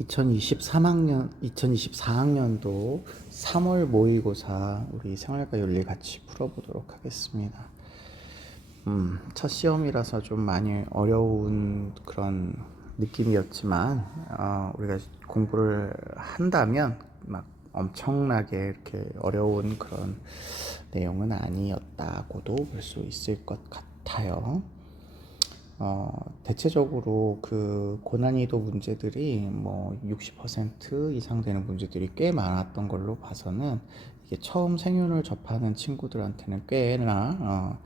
2024학년도 3월 모의고사 우리 생활과 윤리 같이 풀어보도록 하겠습니다. 첫 시험이라서 좀 많이 어려운 그런 느낌이었지만 우리가 공부를 한다면 막 엄청나게 이렇게 어려운 그런 내용은 아니었다고도 볼 수 있을 것 같아요. 대체적으로 그 고난이도 문제들이 뭐 60% 이상 되는 문제들이 꽤 많았던 걸로 봐서는 이게 처음 생윤을 접하는 친구들한테는 꽤나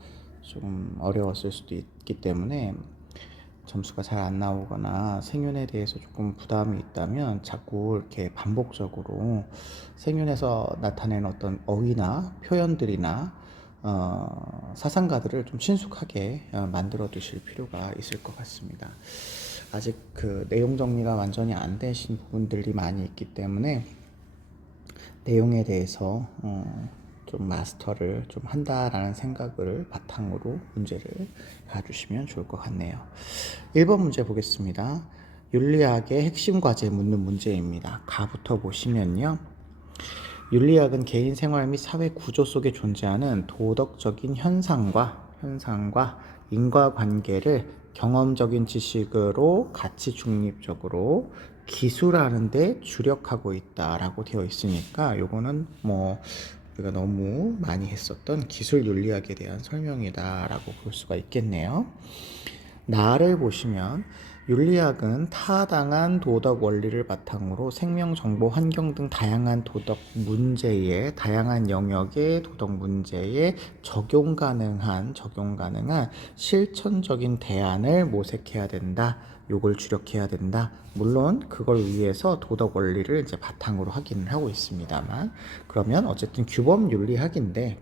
좀 어려웠을 수도 있기 때문에 점수가 잘 안 나오거나 생윤에 대해서 조금 부담이 있다면 자꾸 이렇게 반복적으로 생윤에서 나타내는 어떤 어휘나 표현들이나 사상가들을 좀 친숙하게 만들어 두실 필요가 있을 것 같습니다. 아직 그 내용 정리가 완전히 안 되신 부분들이 많이 있기 때문에 내용에 대해서 좀 마스터를 좀 한다라는 생각을 바탕으로 문제를 봐주시면 좋을 것 같네요. 1번 문제 보겠습니다. 윤리학의 핵심 과제 묻는 문제입니다. 가부터 보시면요. 윤리학은 개인 생활 및 사회 구조 속에 존재하는 도덕적인 현상과 인과관계를 경험적인 지식으로 가치 중립적으로 기술하는 데 주력하고 있다라고 되어 있으니까 요거는 뭐 우리가 너무 많이 했었던 기술 윤리학에 대한 설명이다라고 볼 수가 있겠네요. 나를 보시면 윤리학은 타당한 도덕 원리를 바탕으로 생명, 정보, 환경 등 다양한 영역의 도덕 문제에 적용 가능한 실천적인 대안을 모색해야 된다. 요걸 주력해야 된다. 물론 그걸 위해서 도덕 원리를 이제 바탕으로 확인을 하고 있습니다만, 그러면 어쨌든 규범 윤리학인데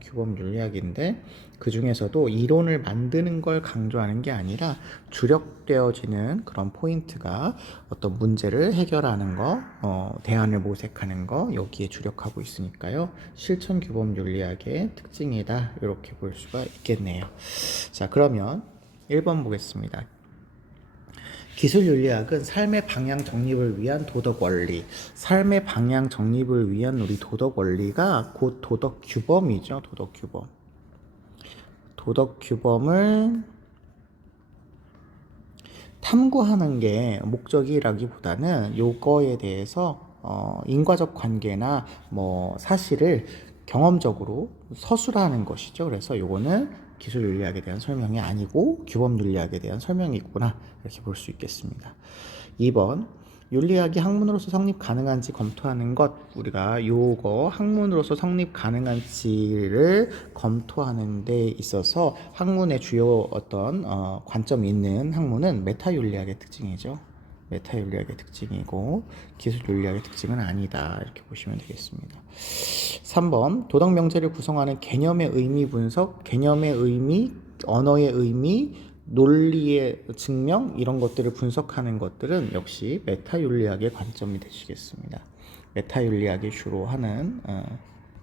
그 중에서도 이론을 만드는 걸 강조하는 게 아니라 주력되어지는 그런 포인트가 어떤 문제를 해결하는 거, 대안을 모색하는 거, 여기에 주력하고 있으니까요. 실천 규범 윤리학의 특징이다. 이렇게 볼 수가 있겠네요. 자, 그러면 1번 보겠습니다. 기술 윤리학은 삶의 방향 정립을 위한 도덕 원리, 삶의 방향 정립을 위한 우리 도덕 원리가 곧 도덕 규범이죠. 도덕 규범을 탐구하는 게 목적이라기보다는 요거에 대해서 인과적 관계나 뭐 사실을 경험적으로 서술하는 것이죠. 그래서 요거는 기술 윤리학에 대한 설명이 아니고 규범 윤리학에 대한 설명이구나 이렇게 볼 수 있겠습니다. 2번 윤리학이 학문으로서 성립 가능한지 검토하는 것, 우리가 요거 학문으로서 성립 가능한지를 검토하는 데 있어서 학문의 주요 어떤 관점이 있는 학문은 메타윤리학의 특징이죠. 메타윤리학의 특징이고 기술윤리학의 특징은 아니다 이렇게 보시면 되겠습니다. 3번 도덕 명제를 구성하는 개념의 의미 분석, 개념의 의미, 언어의 의미, 논리의 증명 이런 것들을 분석하는 것들은 역시 메타윤리학의 관점이 되시겠습니다. 메타윤리학이 주로 하는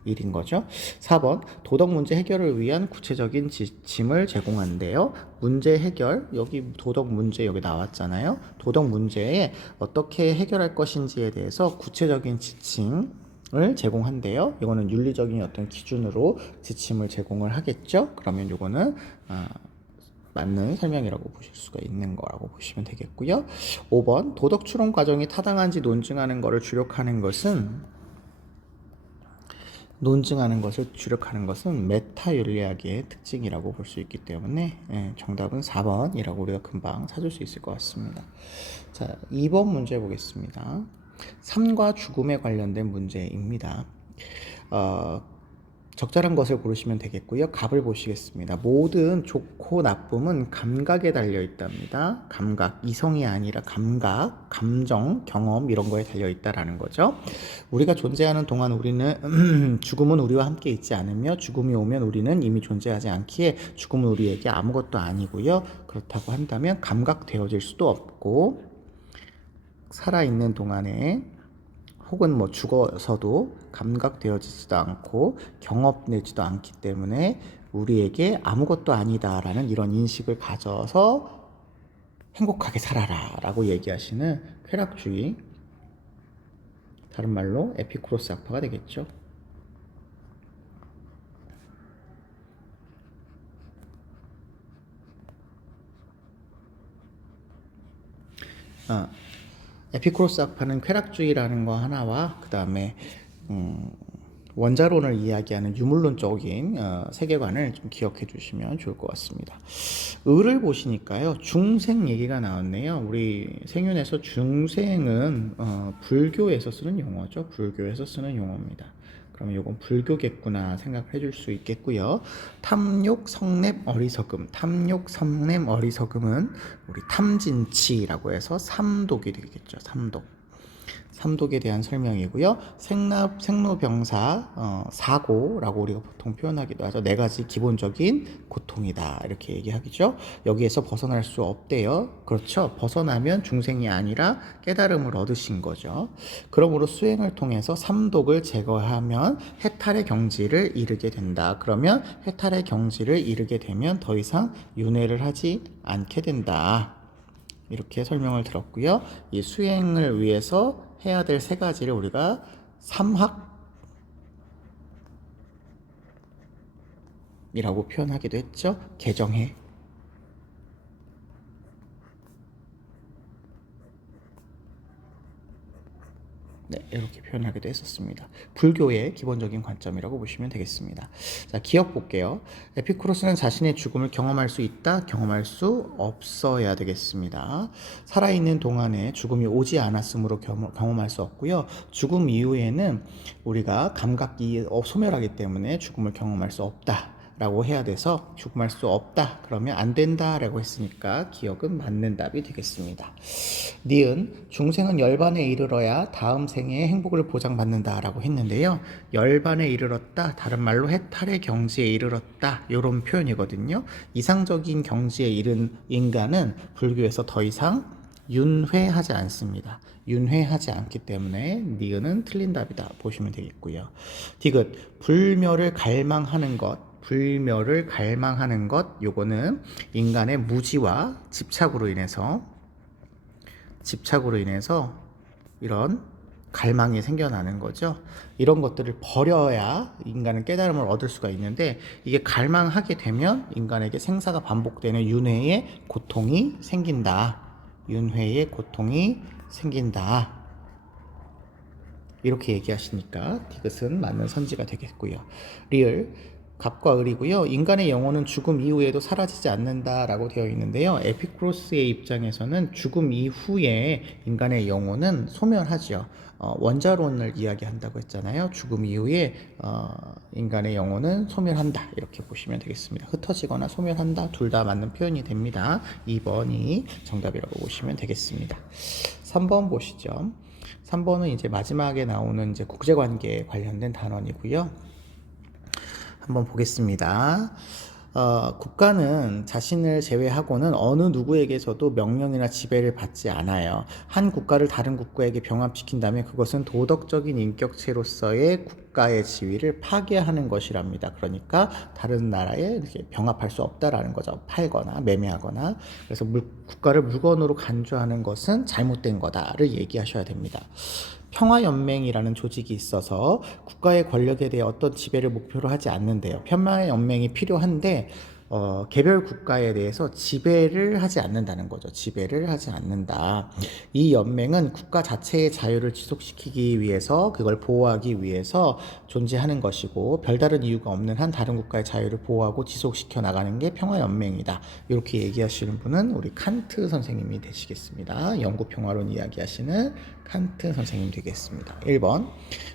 일인 거죠. 4번 도덕 문제 해결을 위한 구체적인 지침을 제공한대요. 문제 해결, 여기 도덕 문제 여기 나왔잖아요. 도덕 문제에 어떻게 해결할 것인지에 대해서 구체적인 지침을 제공한대요. 이거는 윤리적인 어떤 기준으로 지침을 제공을 하겠죠. 그러면 이거는 맞는 설명이라고 보실 수가 있는 거라고 보시면 되겠고요. 5번 도덕 추론 과정이 타당한지 논증하는 것을 주력하는 것은 메타윤리학의 특징이라고 볼 수 있기 때문에 정답은 4번이라고 우리가 금방 찾을 수 있을 것 같습니다. 자, 2번 문제 보겠습니다. 삶과 죽음에 관련된 문제입니다. 적절한 것을 고르시면 되겠고요. 갑을 보시겠습니다. 모든 좋고 나쁨은 감각에 달려 있답니다. 감각, 이성이 아니라 감각, 감정, 경험 이런 거에 달려 있다라는 거죠. 우리가 존재하는 동안 우리는 죽음은 우리와 함께 있지 않으며 죽음이 오면 우리는 이미 존재하지 않기에 죽음은 우리에게 아무것도 아니고요. 그렇다고 한다면 감각되어질 수도 없고 살아있는 동안에 혹은 뭐 죽어서도 감각되어지지도 않고 경험되지도 않기 때문에 우리에게 아무것도 아니다라는 이런 인식을 가져서 행복하게 살아라 라고 얘기하시는 쾌락주의 다른 말로 에피쿠로스 악파가 되겠죠. 아, 에피쿠로스 학파는 쾌락주의라는 거 하나와 그 다음에 원자론을 이야기하는 유물론적인 세계관을 좀 기억해 주시면 좋을 것 같습니다. 을을 보시니까요, 중생 얘기가 나왔네요. 우리 생윤에서 중생은 불교에서 쓰는 용어죠. 불교에서 쓰는 용어입니다. 그러면 이건 불교겠구나 생각을 해줄 수 있겠고요. 탐욕, 성냄, 어리석음. 탐욕, 성냄, 어리석음은 우리 탐진치라고 해서 삼독이 되겠죠. 삼독에 대한 설명이고요. 생로병사, 사고라고 우리가 보통 표현하기도 하죠. 네 가지 기본적인 고통이다 이렇게 얘기하겠죠. 여기에서 벗어날 수 없대요. 그렇죠. 벗어나면 중생이 아니라 깨달음을 얻으신 거죠. 그러므로 수행을 통해서 삼독을 제거하면 해탈의 경지를 이르게 된다. 그러면 해탈의 경지를 이르게 되면 더 이상 윤회를 하지 않게 된다. 이렇게 설명을 들었고요. 이 수행을 위해서 해야 될 세 가지를 우리가 삼학이라고 표현하기도 했죠. 개정해. 네, 이렇게 표현하기도 했었습니다. 불교의 기본적인 관점이라고 보시면 되겠습니다. 자, 기억 볼게요. 에피쿠로스는 자신의 죽음을 경험할 수 있다, 경험할 수 없어야 되겠습니다. 살아있는 동안에 죽음이 오지 않았으므로 경험할 수 없고요. 죽음 이후에는 우리가 감각이 소멸하기 때문에 죽음을 경험할 수 없다 라고 해야 돼서 죽음할 수 없다 그러면 안 된다 라고 했으니까 기억은 맞는 답이 되겠습니다. 니은 중생은 열반에 이르러야 다음 생에 행복을 보장받는다 라고 했는데요. 열반에 이르렀다, 다른 말로 해탈의 경지에 이르렀다, 이런 표현이거든요. 이상적인 경지에 이른 인간은 불교에서 더 이상 윤회하지 않습니다. 윤회하지 않기 때문에 니은은 틀린 답이다 보시면 되겠고요. 디귿 불멸을 갈망하는 것, 불멸을 갈망하는 것, 요거는 인간의 무지와 집착으로 인해서 이런 갈망이 생겨나는 거죠. 이런 것들을 버려야 인간은 깨달음을 얻을 수가 있는데, 이게 갈망하게 되면 인간에게 생사가 반복되는 윤회의 고통이 생긴다. 윤회의 고통이 생긴다. 이렇게 얘기하시니까 디귿은 맞는 선지가 되겠고요. 리을 갑과 을이고요. 인간의 영혼은 죽음 이후에도 사라지지 않는다라고 되어 있는데요. 에피쿠로스의 입장에서는 죽음 이후에 인간의 영혼은 소멸하죠. 원자론을 이야기한다고 했잖아요. 죽음 이후에 인간의 영혼은 소멸한다 이렇게 보시면 되겠습니다. 흩어지거나 소멸한다, 둘 다 맞는 표현이 됩니다. 2번이 정답이라고 보시면 되겠습니다. 3번 보시죠. 3번은 이제 마지막에 나오는 이제 국제관계에 관련된 단원이고요. 한번 보겠습니다. 국가는 자신을 제외하고는 어느 누구에게서도 명령이나 지배를 받지 않아요. 한 국가를 다른 국가에게 병합시킨다면 그것은 도덕적인 인격체로서의 국가의 지위를 파괴하는 것이랍니다. 그러니까 다른 나라에 이렇게 병합할 수 없다라는 거죠. 팔거나 매매하거나. 그래서 국가를 물건으로 간주하는 것은 잘못된 거다를 얘기하셔야 됩니다. 평화연맹이라는 조직이 있어서 국가의 권력에 대해 어떤 지배를 목표로 하지 않는데요. 평화연맹이 필요한데 개별 국가에 대해서 지배를 하지 않는다는 거죠. 지배를 하지 않는다. 이 연맹은 국가 자체의 자유를 지속시키기 위해서, 그걸 보호하기 위해서 존재하는 것이고, 별다른 이유가 없는 한 다른 국가의 자유를 보호하고 지속시켜 나가는 게 평화연맹이다. 이렇게 얘기하시는 분은 우리 칸트 선생님이 되시겠습니다. 영구 평화론 이야기하시는 칸트 선생님 되겠습니다. 1번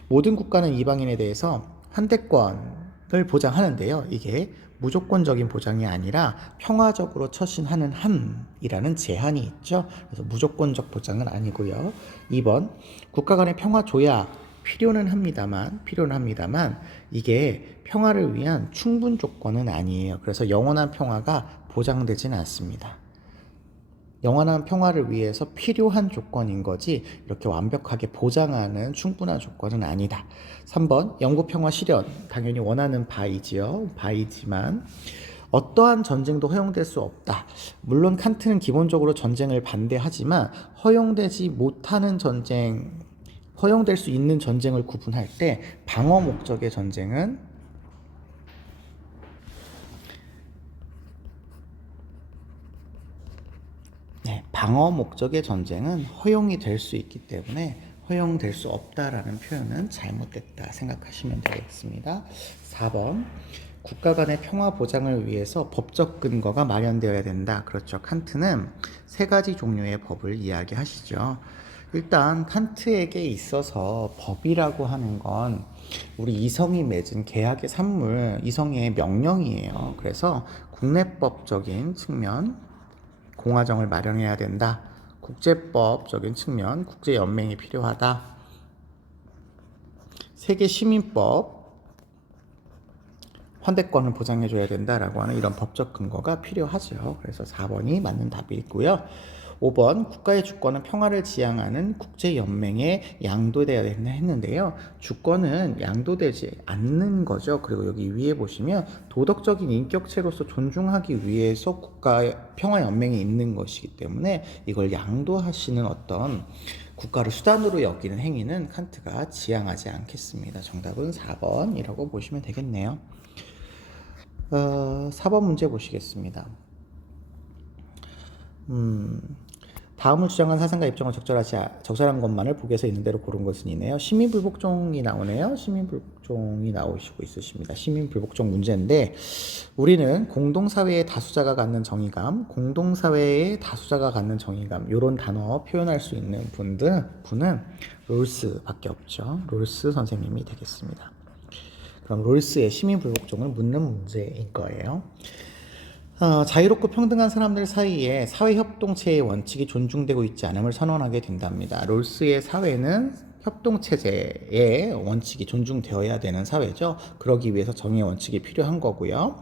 모든 국가는 이방인에 대해서 환대권을 보장하는데요. 이게 무조건적인 보장이 아니라 평화적으로 처신하는 한이라는 제한이 있죠. 그래서 무조건적 보장은 아니고요. 2번 국가 간의 평화 조약 필요는 합니다만 이게 평화를 위한 충분 조건은 아니에요. 그래서 영원한 평화가 보장되지는 않습니다. 영원한 평화를 위해서 필요한 조건인 거지 이렇게 완벽하게 보장하는 충분한 조건은 아니다. 3번 영구평화 실현, 당연히 원하는 바이지만 어떠한 전쟁도 허용될 수 없다. 물론 칸트는 기본적으로 전쟁을 반대하지만 허용되지 못하는 전쟁, 허용될 수 있는 전쟁을 구분할 때 방어 목적의 전쟁은 방어 목적의 전쟁은 허용이 될 수 있기 때문에 허용될 수 없다라는 표현은 잘못됐다 생각하시면 되겠습니다. 4번 국가 간의 평화 보장을 위해서 법적 근거가 마련되어야 된다. 그렇죠. 칸트는 세 가지 종류의 법을 이야기하시죠. 일단 칸트에게 있어서 법이라고 하는 건 우리 이성이 맺은 계약의 산물, 이성의 명령이에요. 그래서 국내법적인 측면, 공화정을 마련해야 된다. 국제법적인 측면, 국제연맹이 필요하다. 세계 시민법, 환대권을 보장해줘야 된다라고 하는 이런 법적 근거가 필요하죠. 그래서 4번이 맞는 답이고요. 5번 국가의 주권은 평화를 지향하는 국제연맹에 양도돼야 된다 했는데요. 주권은 양도되지 않는 거죠. 그리고 여기 위에 보시면 도덕적인 인격체로서 존중하기 위해서 국가 평화연맹에 있는 것이기 때문에 이걸 양도하시는 어떤 국가를 수단으로 여기는 행위는 칸트가 지향하지 않겠습니다. 정답은 4번이라고 보시면 되겠네요. 4번 문제 보시겠습니다. 다음을 주장한 사상과 입장은 적절한 것만을 보기에서 있는 대로 고른 것은 이네요. 시민불복종이 나오네요. 시민불복종이 나오시고 있으십니다. 시민불복종 문제인데 우리는 공동사회의 다수자가 갖는 정의감, 공동사회의 다수자가 갖는 정의감 이런 단어 표현할 수 있는 분은 롤스밖에 없죠. 롤스 선생님이 되겠습니다. 그럼 롤스의 시민불복종을 묻는 문제인 거예요. 자유롭고 평등한 사람들 사이에 사회협동체의 원칙이 존중되고 있지 않음을 선언하게 된답니다. 롤스의 사회는 협동체제의 원칙이 존중되어야 되는 사회죠. 그러기 위해서 정의의 원칙이 필요한 거고요.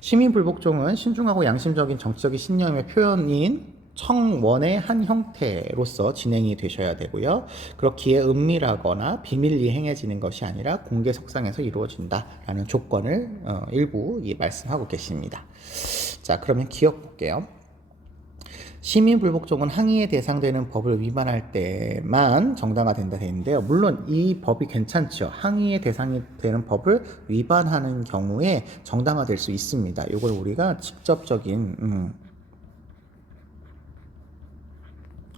시민불복종은 신중하고 양심적인 정치적인 신념의 표현인 청원의 한 형태로서 진행이 되셔야 되고요. 그렇기에 은밀하거나 비밀리에 행해지는 것이 아니라 공개석상에서 이루어진다라는 조건을 일부 말씀하고 계십니다. 자, 그러면 기억 볼게요. 시민불복종은 항의의 대상되는 법을 위반할 때만 정당화된다 되는데요. 물론 이 법이 괜찮죠. 항의의 대상이 되는 법을 위반하는 경우에 정당화될 수 있습니다. 이걸 우리가 직접적인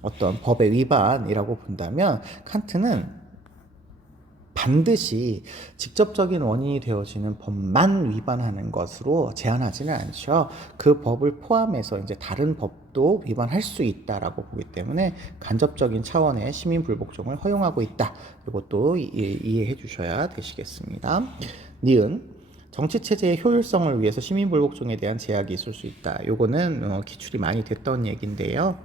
어떤 법의 위반이라고 본다면 칸트는 반드시 직접적인 원인이 되어지는 법만 위반하는 것으로 제한하지는 않죠. 그 법을 포함해서 이제 다른 법도 위반할 수 있다라고 보기 때문에 간접적인 차원의 시민불복종을 허용하고 있다. 이것도 이해해 주셔야 되시겠습니다. 니은 정치체제의 효율성을 위해서 시민불복종에 대한 제약이 있을 수 있다. 요거는 기출이 많이 됐던 얘기인데요.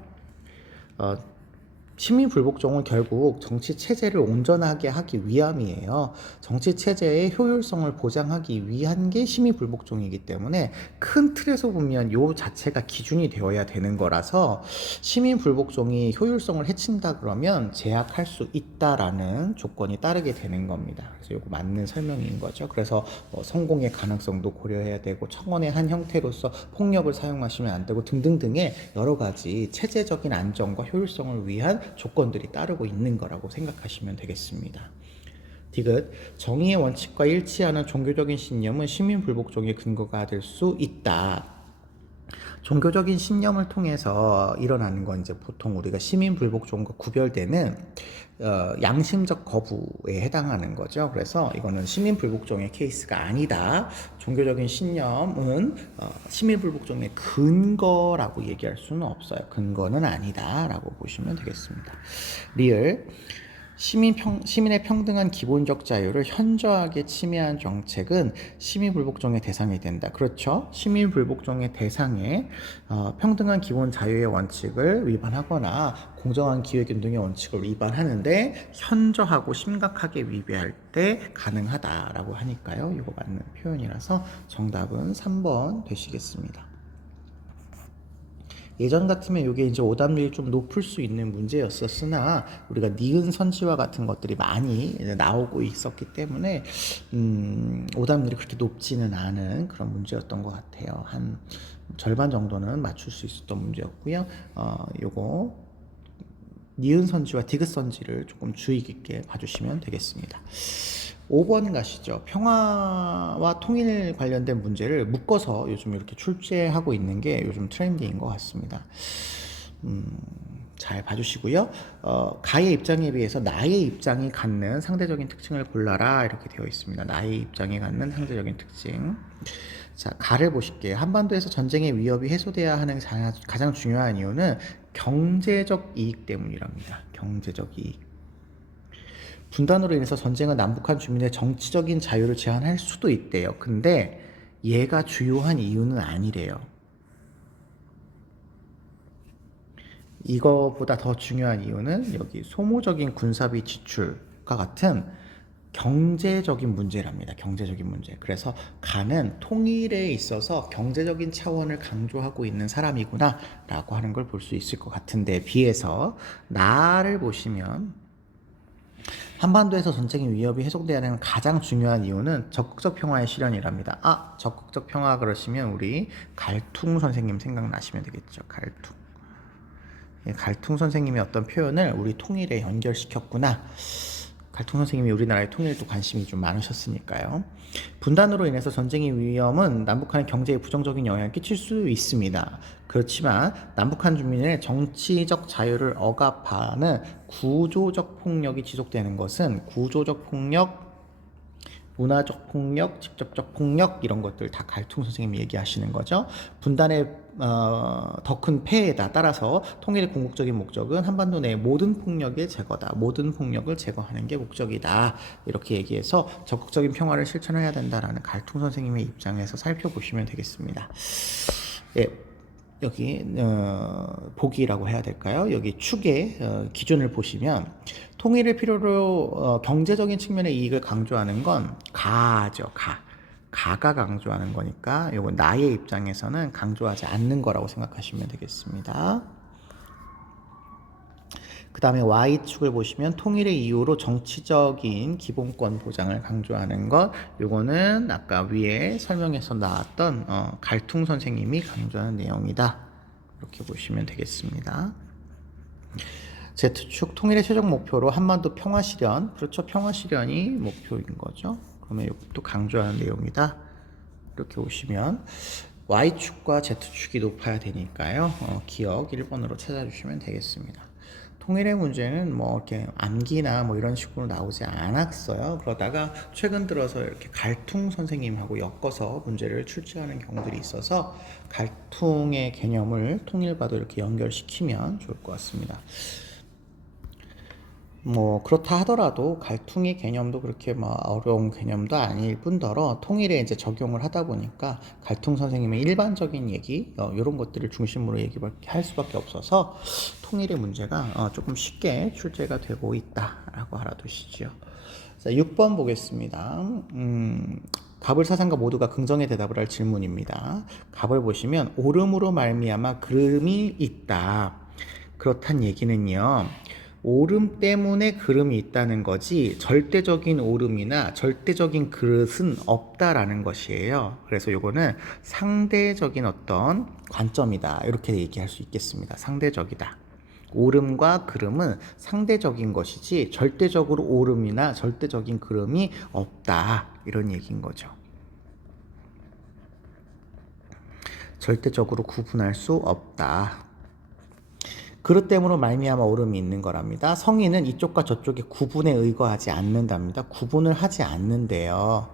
시민불복종은 결국 정치체제를 온전하게 하기 위함이에요. 정치체제의 효율성을 보장하기 위한 게 시민불복종이기 때문에 큰 틀에서 보면 요 자체가 기준이 되어야 되는 거라서 시민불복종이 효율성을 해친다 그러면 제약할 수 있다라는 조건이 따르게 되는 겁니다. 그래서 요거 맞는 설명인 거죠. 그래서 성공의 가능성도 고려해야 되고 청원의 한 형태로서 폭력을 사용하시면 안 되고 등등등의 여러 가지 체제적인 안정과 효율성을 위한 조건들이 따르고 있는 거라고 생각하시면 되겠습니다. 디귿 정의의 원칙과 일치하는 종교적인 신념은 시민불복종의 근거가 될 수 있다. 종교적인 신념을 통해서 일어나는 건 이제 보통 우리가 시민불복종과 구별되는 양심적 거부에 해당하는 거죠. 그래서 이거는 시민불복종의 케이스가 아니다. 종교적인 신념은 시민불복종의 근거라고 얘기할 수는 없어요. 근거는 아니다라고 보시면 되겠습니다. 리을 시민의 평등한 기본적 자유를 현저하게 침해한 정책은 시민불복종의 대상이 된다. 그렇죠? 시민불복종의 대상에 평등한 기본 자유의 원칙을 위반하거나 공정한 기회균등의 원칙을 위반하는데 현저하고 심각하게 위배할 때 가능하다라고 하니까요. 이거 맞는 표현이라서 정답은 3번 되시겠습니다. 예전 같으면 이게 이제 오답률이 좀 높을 수 있는 문제였었으나 우리가 니은 선지와 같은 것들이 많이 나오고 있었기 때문에 오답률이 그렇게 높지는 않은 그런 문제였던 것 같아요. 한 절반 정도는 맞출 수 있었던 문제였고요. 요거 니은선지와 디귿선지를 조금 주의 깊게 봐주시면 되겠습니다. 5번 가시죠. 평화와 통일 관련된 문제를 묶어서 요즘 이렇게 출제하고 있는 게 요즘 트렌디인 것 같습니다. 잘 봐주시고요. 가의 입장에 비해서 나의 입장이 갖는 상대적인 특징을 골라라 이렇게 되어 있습니다. 나의 입장이 갖는 상대적인 특징. 자, 가를 보실게요. 한반도에서 전쟁의 위협이 해소돼야 하는 가장 중요한 이유는 경제적 이익 때문이랍니다. 경제적 이익. 분단으로 인해서 전쟁은 남북한 주민의 정치적인 자유를 제한할 수도 있대요. 근데 얘가 주요한 이유는 아니래요. 이거보다 더 중요한 이유는 여기 소모적인 군사비 지출과 같은 경제적인 문제랍니다. 경제적인 문제. 그래서 가는 통일에 있어서 경제적인 차원을 강조하고 있는 사람이구나 라고 하는 걸 볼 수 있을 것 같은데, 비해서 나를 보시면 한반도에서 전쟁의 위협이 해소돼야 하는 가장 중요한 이유는 적극적 평화의 실현이랍니다. 적극적 평화 그러시면 우리 갈퉁 선생님 생각나시면 되겠죠. 갈퉁. 갈퉁 선생님의 어떤 표현을 우리 통일에 연결시켰구나. 갈퉁 선생님이 우리나라의 통일에도 관심이 좀 많으셨으니까요. 분단으로 인해서 전쟁의 위험은 남북한의 경제에 부정적인 영향을 끼칠 수 있습니다. 그렇지만 남북한 주민의 정치적 자유를 억압하는 구조적 폭력이 지속되는 것은 구조적 폭력, 문화적 폭력, 직접적 폭력 이런 것들 다 갈퉁 선생님이 얘기하시는 거죠. 분단의 더 큰 폐해다. 따라서 통일의 궁극적인 목적은 한반도 내 모든 폭력의 제거다. 모든 폭력을 제거하는 게 목적이다. 이렇게 얘기해서 적극적인 평화를 실천해야 된다라는 갈퉁 선생님의 입장에서 살펴보시면 되겠습니다. 예. 여기 보기라고 해야 될까요? 여기 축의 기준을 보시면 통일을 필요로 경제적인 측면의 이익을 강조하는 건 가죠. 가가 강조하는 거니까 이건 나의 입장에서는 강조하지 않는 거라고 생각하시면 되겠습니다. 그 다음에 Y축을 보시면 통일의 이유로 정치적인 기본권 보장을 강조하는 것, 요거는 아까 위에 설명에서 나왔던 갈퉁 선생님이 강조하는 내용이다. 이렇게 보시면 되겠습니다. Z축 통일의 최종 목표로 한반도 평화 실현, 그렇죠. 평화 실현이 목표인 거죠. 그러면 이것도 강조하는 내용이다. 이렇게 보시면 Y축과 Z축이 높아야 되니까요. 기억 1번으로 찾아주시면 되겠습니다. 통일의 문제는 뭐 이렇게 암기나 뭐 이런 식으로 나오지 않았어요. 그러다가 최근 들어서 이렇게 갈퉁 선생님하고 엮어서 문제를 출제하는 경우들이 있어서 갈퉁의 개념을 통일과도 이렇게 연결시키면 좋을 것 같습니다. 뭐 그렇다 하더라도 갈퉁의 개념도 그렇게 뭐 어려운 개념도 아닐 뿐더러 통일에 이제 적용을 하다 보니까 갈퉁 선생님의 일반적인 얘기 이런 것들을 중심으로 얘기할 수밖에 없어서 통일의 문제가 조금 쉽게 출제가 되고 있다라고 알아두시죠. 자, 6번 보겠습니다. 갑을 사상가 모두가 긍정의 대답을 할 질문입니다. 갑을 보시면 오름으로 말미암아 그름이 있다. 그렇단 얘기는요. 오름 때문에 그름이 있다는 거지 절대적인 오름이나 절대적인 그릇은 없다라는 것이에요. 그래서 요거는 상대적인 어떤 관점이다. 이렇게 얘기할 수 있겠습니다. 상대적이다. 오름과 그름은 상대적인 것이지 절대적으로 오름이나 절대적인 그름이 없다. 이런 얘기인 거죠. 절대적으로 구분할 수 없다. 그릇 때문에 말미암아 오름이 있는 거랍니다. 성인은 이쪽과 저쪽의 구분에 의거하지 않는답니다. 구분을 하지 않는데요.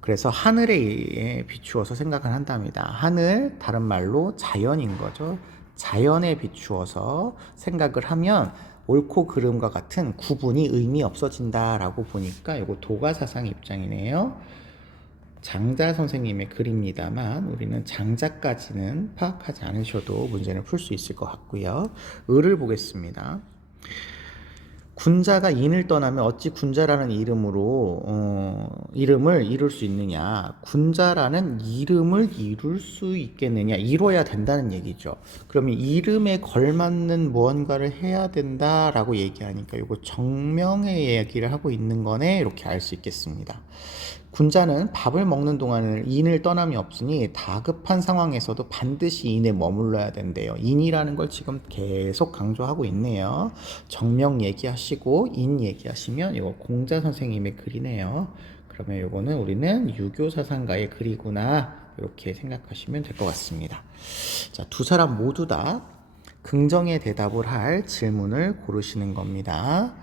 그래서 하늘에 비추어서 생각을 한답니다. 하늘, 다른 말로 자연인 거죠. 자연에 비추어서 생각을 하면 옳고 그름과 같은 구분이 의미 없어진다라고 보니까 이거 도가사상 입장이네요. 장자 선생님의 글입니다만 우리는 장자까지는 파악하지 않으셔도 문제를 풀 수 있을 것 같고요. 을을 보겠습니다. 군자가 인을 떠나면 어찌 군자라는 이름으로 이름을 이룰 수 있느냐. 군자라는 이름을 이룰 수 있겠느냐. 이뤄야 된다는 얘기죠. 그러면 이름에 걸맞는 무언가를 해야 된다라고 얘기하니까 이거 정명의 얘기를 하고 있는 거네. 이렇게 알 수 있겠습니다. 군자는 밥을 먹는 동안은 인을 떠남이 없으니 다급한 상황에서도 반드시 인에 머물러야 된대요. 인이라는 걸 지금 계속 강조하고 있네요. 정명 얘기하시고 인 얘기하시면 이거 공자 선생님의 글이네요. 그러면 이거는 우리는 유교 사상가의 글이구나 이렇게 생각하시면 될 것 같습니다. 자, 두 사람 모두 다 긍정의 대답을 할 질문을 고르시는 겁니다.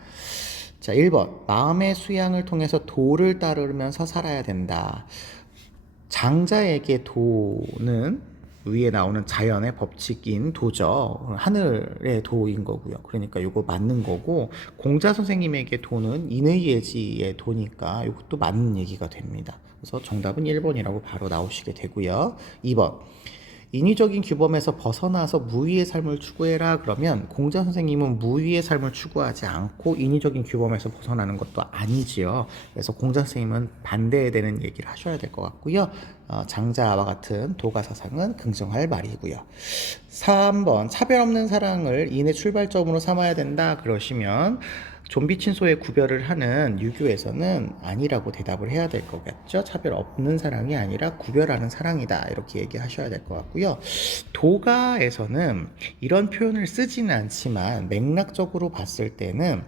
자, 1번. 마음의 수양을 통해서 도를 따르면서 살아야 된다. 장자에게 도는 위에 나오는 자연의 법칙인 도죠. 하늘의 도인 거고요. 그러니까 이거 맞는 거고, 공자 선생님에게 도는 인의 예지의 도니까 이것도 맞는 얘기가 됩니다. 그래서 정답은 1번이라고 바로 나오시게 되고요. 2번. 인위적인 규범에서 벗어나서 무위의 삶을 추구해라 그러면 공자 선생님은 무위의 삶을 추구하지 않고 인위적인 규범에서 벗어나는 것도 아니지요. 그래서 공자 선생님은 반대에 되는 얘기를 하셔야 될 것 같고요. 장자와 같은 도가 사상은 긍정할 말이고요. 3번 차별 없는 사랑을 인의 출발점으로 삼아야 된다 그러시면 좀비 친소의 구별을 하는 유교에서는 아니라고 대답을 해야 될 거겠죠. 차별 없는 사랑이 아니라 구별하는 사랑이다 이렇게 얘기하셔야 될 것 같고요. 도가에서는 이런 표현을 쓰지는 않지만 맥락적으로 봤을 때는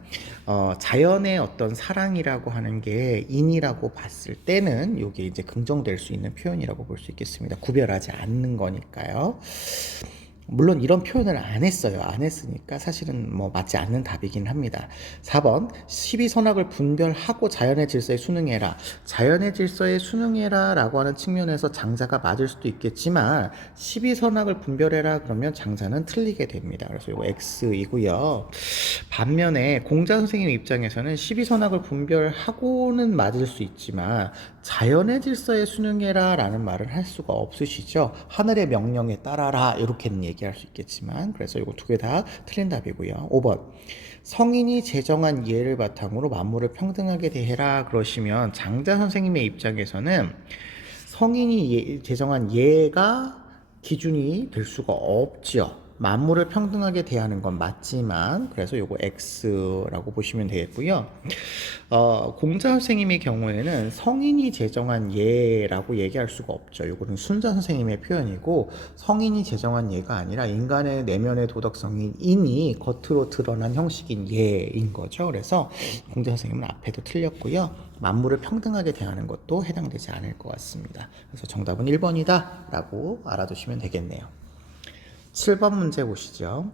자연의 어떤 사랑이라고 하는 게 인이라고 봤을 때는 이게 이제 긍정될 수 있는 표현이라고 볼 수 있겠습니다. 구별하지 않는 거니까요. 물론 이런 표현을 안 했어요. 안 했으니까 사실은 뭐 맞지 않는 답이긴 합니다. 4번 12선악을 분별하고 자연의 질서에 순응해라. 자연의 질서에 순응해라 라고 하는 측면에서 장자가 맞을 수도 있겠지만 12선악을 분별해라 그러면 장자는 틀리게 됩니다. 그래서 이거 X이고요. 반면에 공자 선생님 입장에서는 12선악을 분별하고는 맞을 수 있지만 자연의 질서에 순응해라 라는 말을 할 수가 없으시죠. 하늘의 명령에 따라라 이렇게는 얘기할 수 있겠지만 그래서 이거 두 개 다 틀린 답이고요. 5번 성인이 제정한 예를 바탕으로 만물을 평등하게 대해라 그러시면 장자 선생님의 입장에서는 성인이 제정한 예가 기준이 될 수가 없지요. 만물을 평등하게 대하는 건 맞지만 그래서 요거 X라고 보시면 되겠고요. 공자 선생님의 경우에는 성인이 제정한 예라고 얘기할 수가 없죠. 요거는 순자 선생님의 표현이고 성인이 제정한 예가 아니라 인간의 내면의 도덕성인 인이 겉으로 드러난 형식인 예인 거죠. 그래서 공자 선생님은 앞에도 틀렸고요. 만물을 평등하게 대하는 것도 해당되지 않을 것 같습니다. 그래서 정답은 1번이다 라고 알아두시면 되겠네요. 7번 문제 보시죠.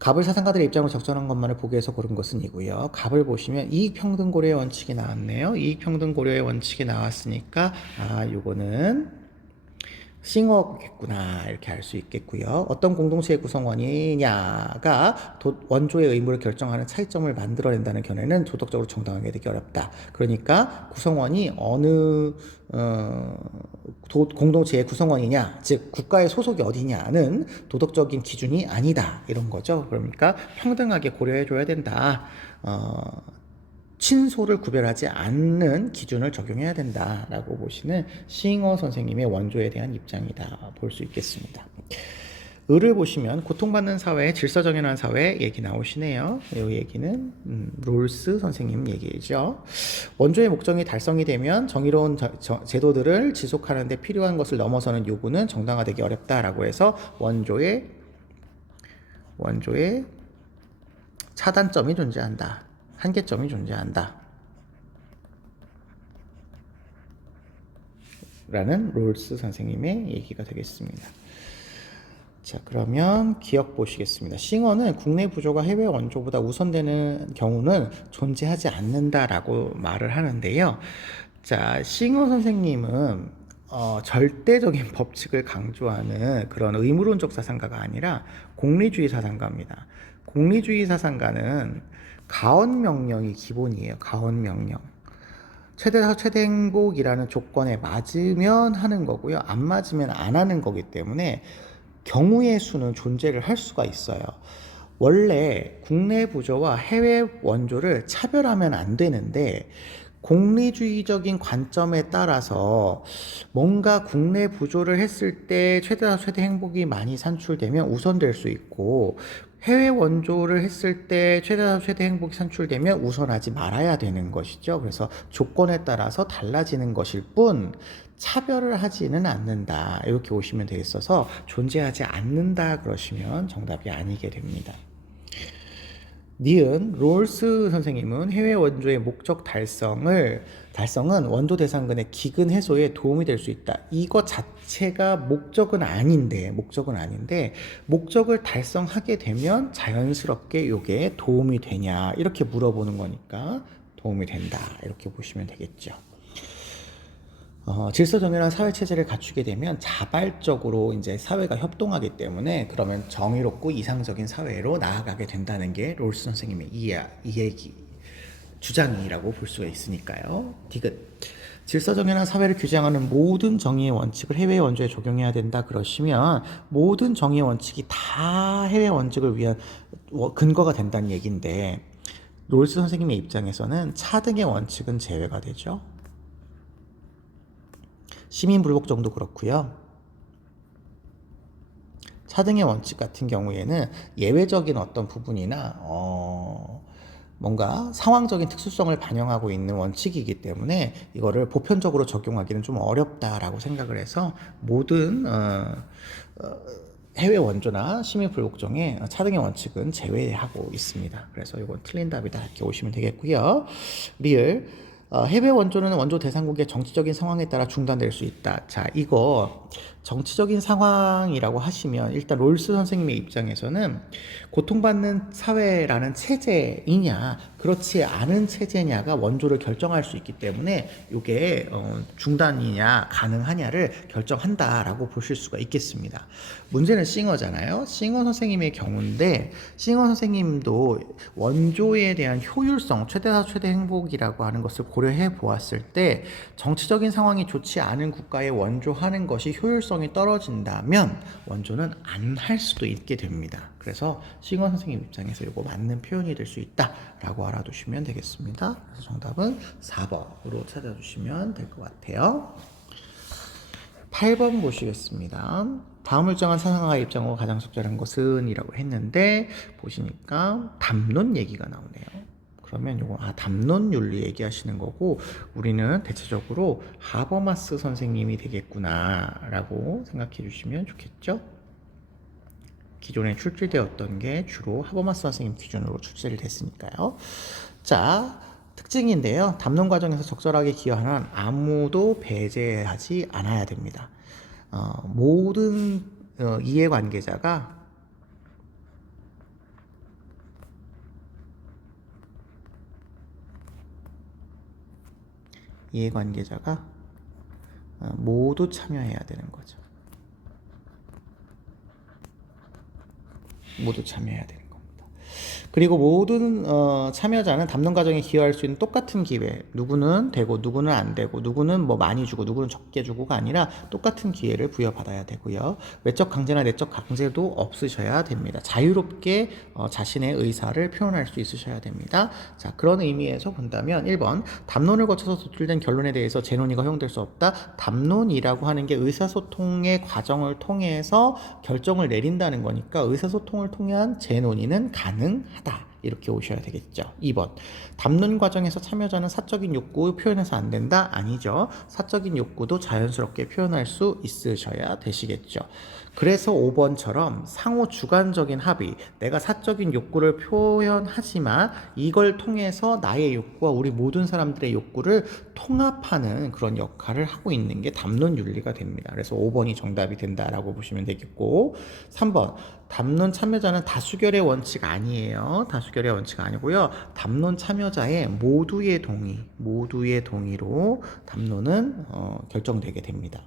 갑을 사상가들의 입장으로 적절한 것만을 보기에서 고른 것은 이고요. 갑을 보시면 이익평등 고려의 원칙이 나왔네요. 이익평등 고려의 원칙이 나왔으니까 요거는 싱어겠구나 이렇게 알 수 있겠고요. 어떤 공동체의 구성원이냐가 원조의 의무를 결정하는 차이점을 만들어낸다는 견해는 도덕적으로 정당하게 되기 어렵다. 그러니까 구성원이 어느 공동체의 구성원이냐, 즉 국가의 소속이 어디냐는 도덕적인 기준이 아니다 이런 거죠. 그러니까 평등하게 고려해줘야 된다. 친소를 구별하지 않는 기준을 적용해야 된다라고 보시는 싱어 선생님의 원조에 대한 입장이다 볼 수 있겠습니다. 을을 보시면 고통받는 사회, 질서 정연한 사회 얘기 나오시네요. 이 얘기는 롤스 선생님 얘기죠. 원조의 목적이 달성이 되면 정의로운 제도들을 지속하는 데 필요한 것을 넘어서는 요구는 정당화되기 어렵다라고 해서 원조의 차단점이 존재한다. 한계점이 존재한다. 라는 롤스 선생님의 얘기가 되겠습니다. 자, 그러면 기억 보시겠습니다. 싱어는 국내 부조가 해외 원조보다 우선되는 경우는 존재하지 않는다라고 말을 하는데요. 자, 싱어 선생님은 절대적인 법칙을 강조하는 그런 의무론적 사상가가 아니라 공리주의 사상가입니다. 공리주의 사상가는 가언명령이 기본이에요. 가언명령. 최대에서 최대 행복이라는 조건에 맞으면 하는 거고요. 안 맞으면 안 하는 거기 때문에 경우의 수는 존재를 할 수가 있어요. 원래 국내 부조와 해외 원조를 차별하면 안 되는데 공리주의적인 관점에 따라서 뭔가 국내 부조를 했을 때 최대와 최대 행복이 많이 산출되면 우선될 수 있고 해외 원조를 했을 때 최대한 최대 행복이 산출되면 우선하지 말아야 되는 것이죠. 그래서 조건에 따라서 달라지는 것일 뿐 차별을 하지는 않는다. 이렇게 오시면 되겠어서 존재하지 않는다 그러시면 정답이 아니게 됩니다. 니은 롤스 선생님은 해외 원조의 목적 달성은 원조 대상근의 기근 해소에 도움이 될 수 있다. 이거 자체가 목적은 아닌데 목적을 달성하게 되면 자연스럽게 이게 도움이 되냐 이렇게 물어보는 거니까 도움이 된다 이렇게 보시면 되겠죠. 질서정연한 사회체제를 갖추게 되면 자발적으로 이제 사회가 협동하기 때문에 그러면 정의롭고 이상적인 사회로 나아가게 된다는 게 롤스 선생님의 이 얘기, 주장이라고 볼 수가 있으니까요. 디귿. 질서정연한 사회를 규정하는 모든 정의의 원칙을 해외 원조에 적용해야 된다 그러시면 모든 정의의 원칙이 다 해외 원칙을 위한 근거가 된다는 얘기인데 롤스 선생님의 입장에서는 차등의 원칙은 제외가 되죠. 시민 불복종도 그렇고요. 차등의 원칙 같은 경우에는 예외적인 어떤 부분이나 뭔가 상황적인 특수성을 반영하고 있는 원칙이기 때문에 이거를 보편적으로 적용하기는 좀 어렵다라고 생각을 해서 모든 해외 원조나 시민 불복종의 차등의 원칙은 제외하고 있습니다. 그래서 이건 틀린 답이다 이렇게 오시면 되겠고요. 리을 해외 원조는 원조 대상국의 정치적인 상황에 따라 중단될 수 있다. 자, 이거 정치적인 상황이라고 하시면 일단 롤스 선생님의 입장에서는 고통받는 사회라는 체제이냐 그렇지 않은 체제냐가 원조를 결정할 수 있기 때문에 이게 중단이냐 가능하냐를 결정한다라고 보실 수가 있겠습니다. 문제는 싱어잖아요. 싱어 선생님의 경우인데 싱어 선생님도 원조에 대한 효율성, 최대사 최대 행복이라고 하는 것을 고려해 보았을 때 정치적인 상황이 좋지 않은 국가에 원조하는 것이 효율성이 떨어진다면 원조는 안 할 수도 있게 됩니다. 그래서 싱어 선생님 입장에서 이거 맞는 표현이 될 수 있다라고 알아두시면 되겠습니다. 그래서 정답은 4번으로 찾아주시면 될 것 같아요. 8번 보시겠습니다. 다음을 정한 사상가의 입장으로 가장 적절한 것은 이라고 했는데 보시니까 담론 얘기가 나오네요. 그러면 요거 담론 윤리 얘기하시는 거고 우리는 대체적으로 하버마스 선생님이 되겠구나 라고 생각해 주시면 좋겠죠. 기존에 출제되었던 게 주로 하버마스 선생님 기준으로 출제를 됐으니까요. 자, 특징인데요. 담론 과정에서 적절하게 기여하는 아무도 배제하지 않아야 됩니다. 모든 이해관계자가 모두 참여해야 되는 거죠. 모두 참여해야 되는 겁니다. 그리고 모든 참여자는 담론 과정에 기여할 수 있는 똑같은 기회, 누구는 되고 누구는 안 되고 누구는 뭐 많이 주고 누구는 적게 주고가 아니라 똑같은 기회를 부여받아야 되고요. 외적 강제나 내적 강제도 없으셔야 됩니다. 자유롭게 자신의 의사를 표현할 수 있으셔야 됩니다. 자, 그런 의미에서 본다면 1번 담론을 거쳐서 도출된 결론에 대해서 재논의가 허용될 수 없다. 담론이라고 하는 게 의사소통의 과정을 통해서 결정을 내린다는 거니까 의사소통을 통한 재논의는 가능하다. 이렇게 오셔야 되겠죠. 2번 담론 과정에서 참여자는 사적인 욕구 표현해서 안 된다? 아니죠. 사적인 욕구도 자연스럽게 표현할 수 있으셔야 되시겠죠. 그래서 5번처럼 상호 주관적인 합의, 내가 사적인 욕구를 표현하지만 이걸 통해서 나의 욕구와 우리 모든 사람들의 욕구를 통합하는 그런 역할을 하고 있는 게 담론 윤리가 됩니다. 그래서 5번이 정답이 된다라고 보시면 되겠고 3번 담론 참여자는 다수결의 원칙 아니에요. 다수결의 원칙 아니고요. 담론 참여자의 모두의 동의로 담론은 결정되게 됩니다.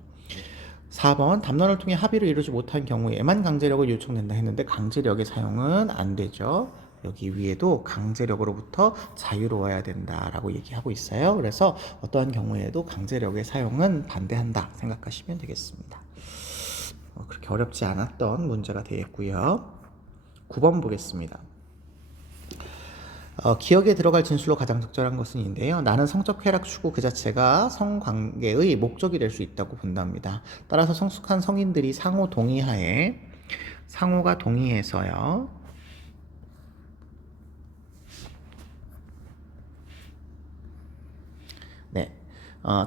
4번 담론을 통해 합의를 이루지 못한 경우에만 강제력을 요청된다 했는데 강제력의 사용은 안 되죠. 여기 위에도 강제력으로부터 자유로워야 된다라고 얘기하고 있어요. 그래서 어떠한 경우에도 강제력의 사용은 반대한다 생각하시면 되겠습니다. 그렇게 어렵지 않았던 문제가 되겠고요. 9번 보겠습니다. 기억에 들어갈 진술로 가장 적절한 것은인데요. 나는 성적 쾌락 추구 그 자체가 성관계의 목적이 될 수 있다고 본답니다. 따라서 성숙한 성인들이 상호가 동의해서요. 네.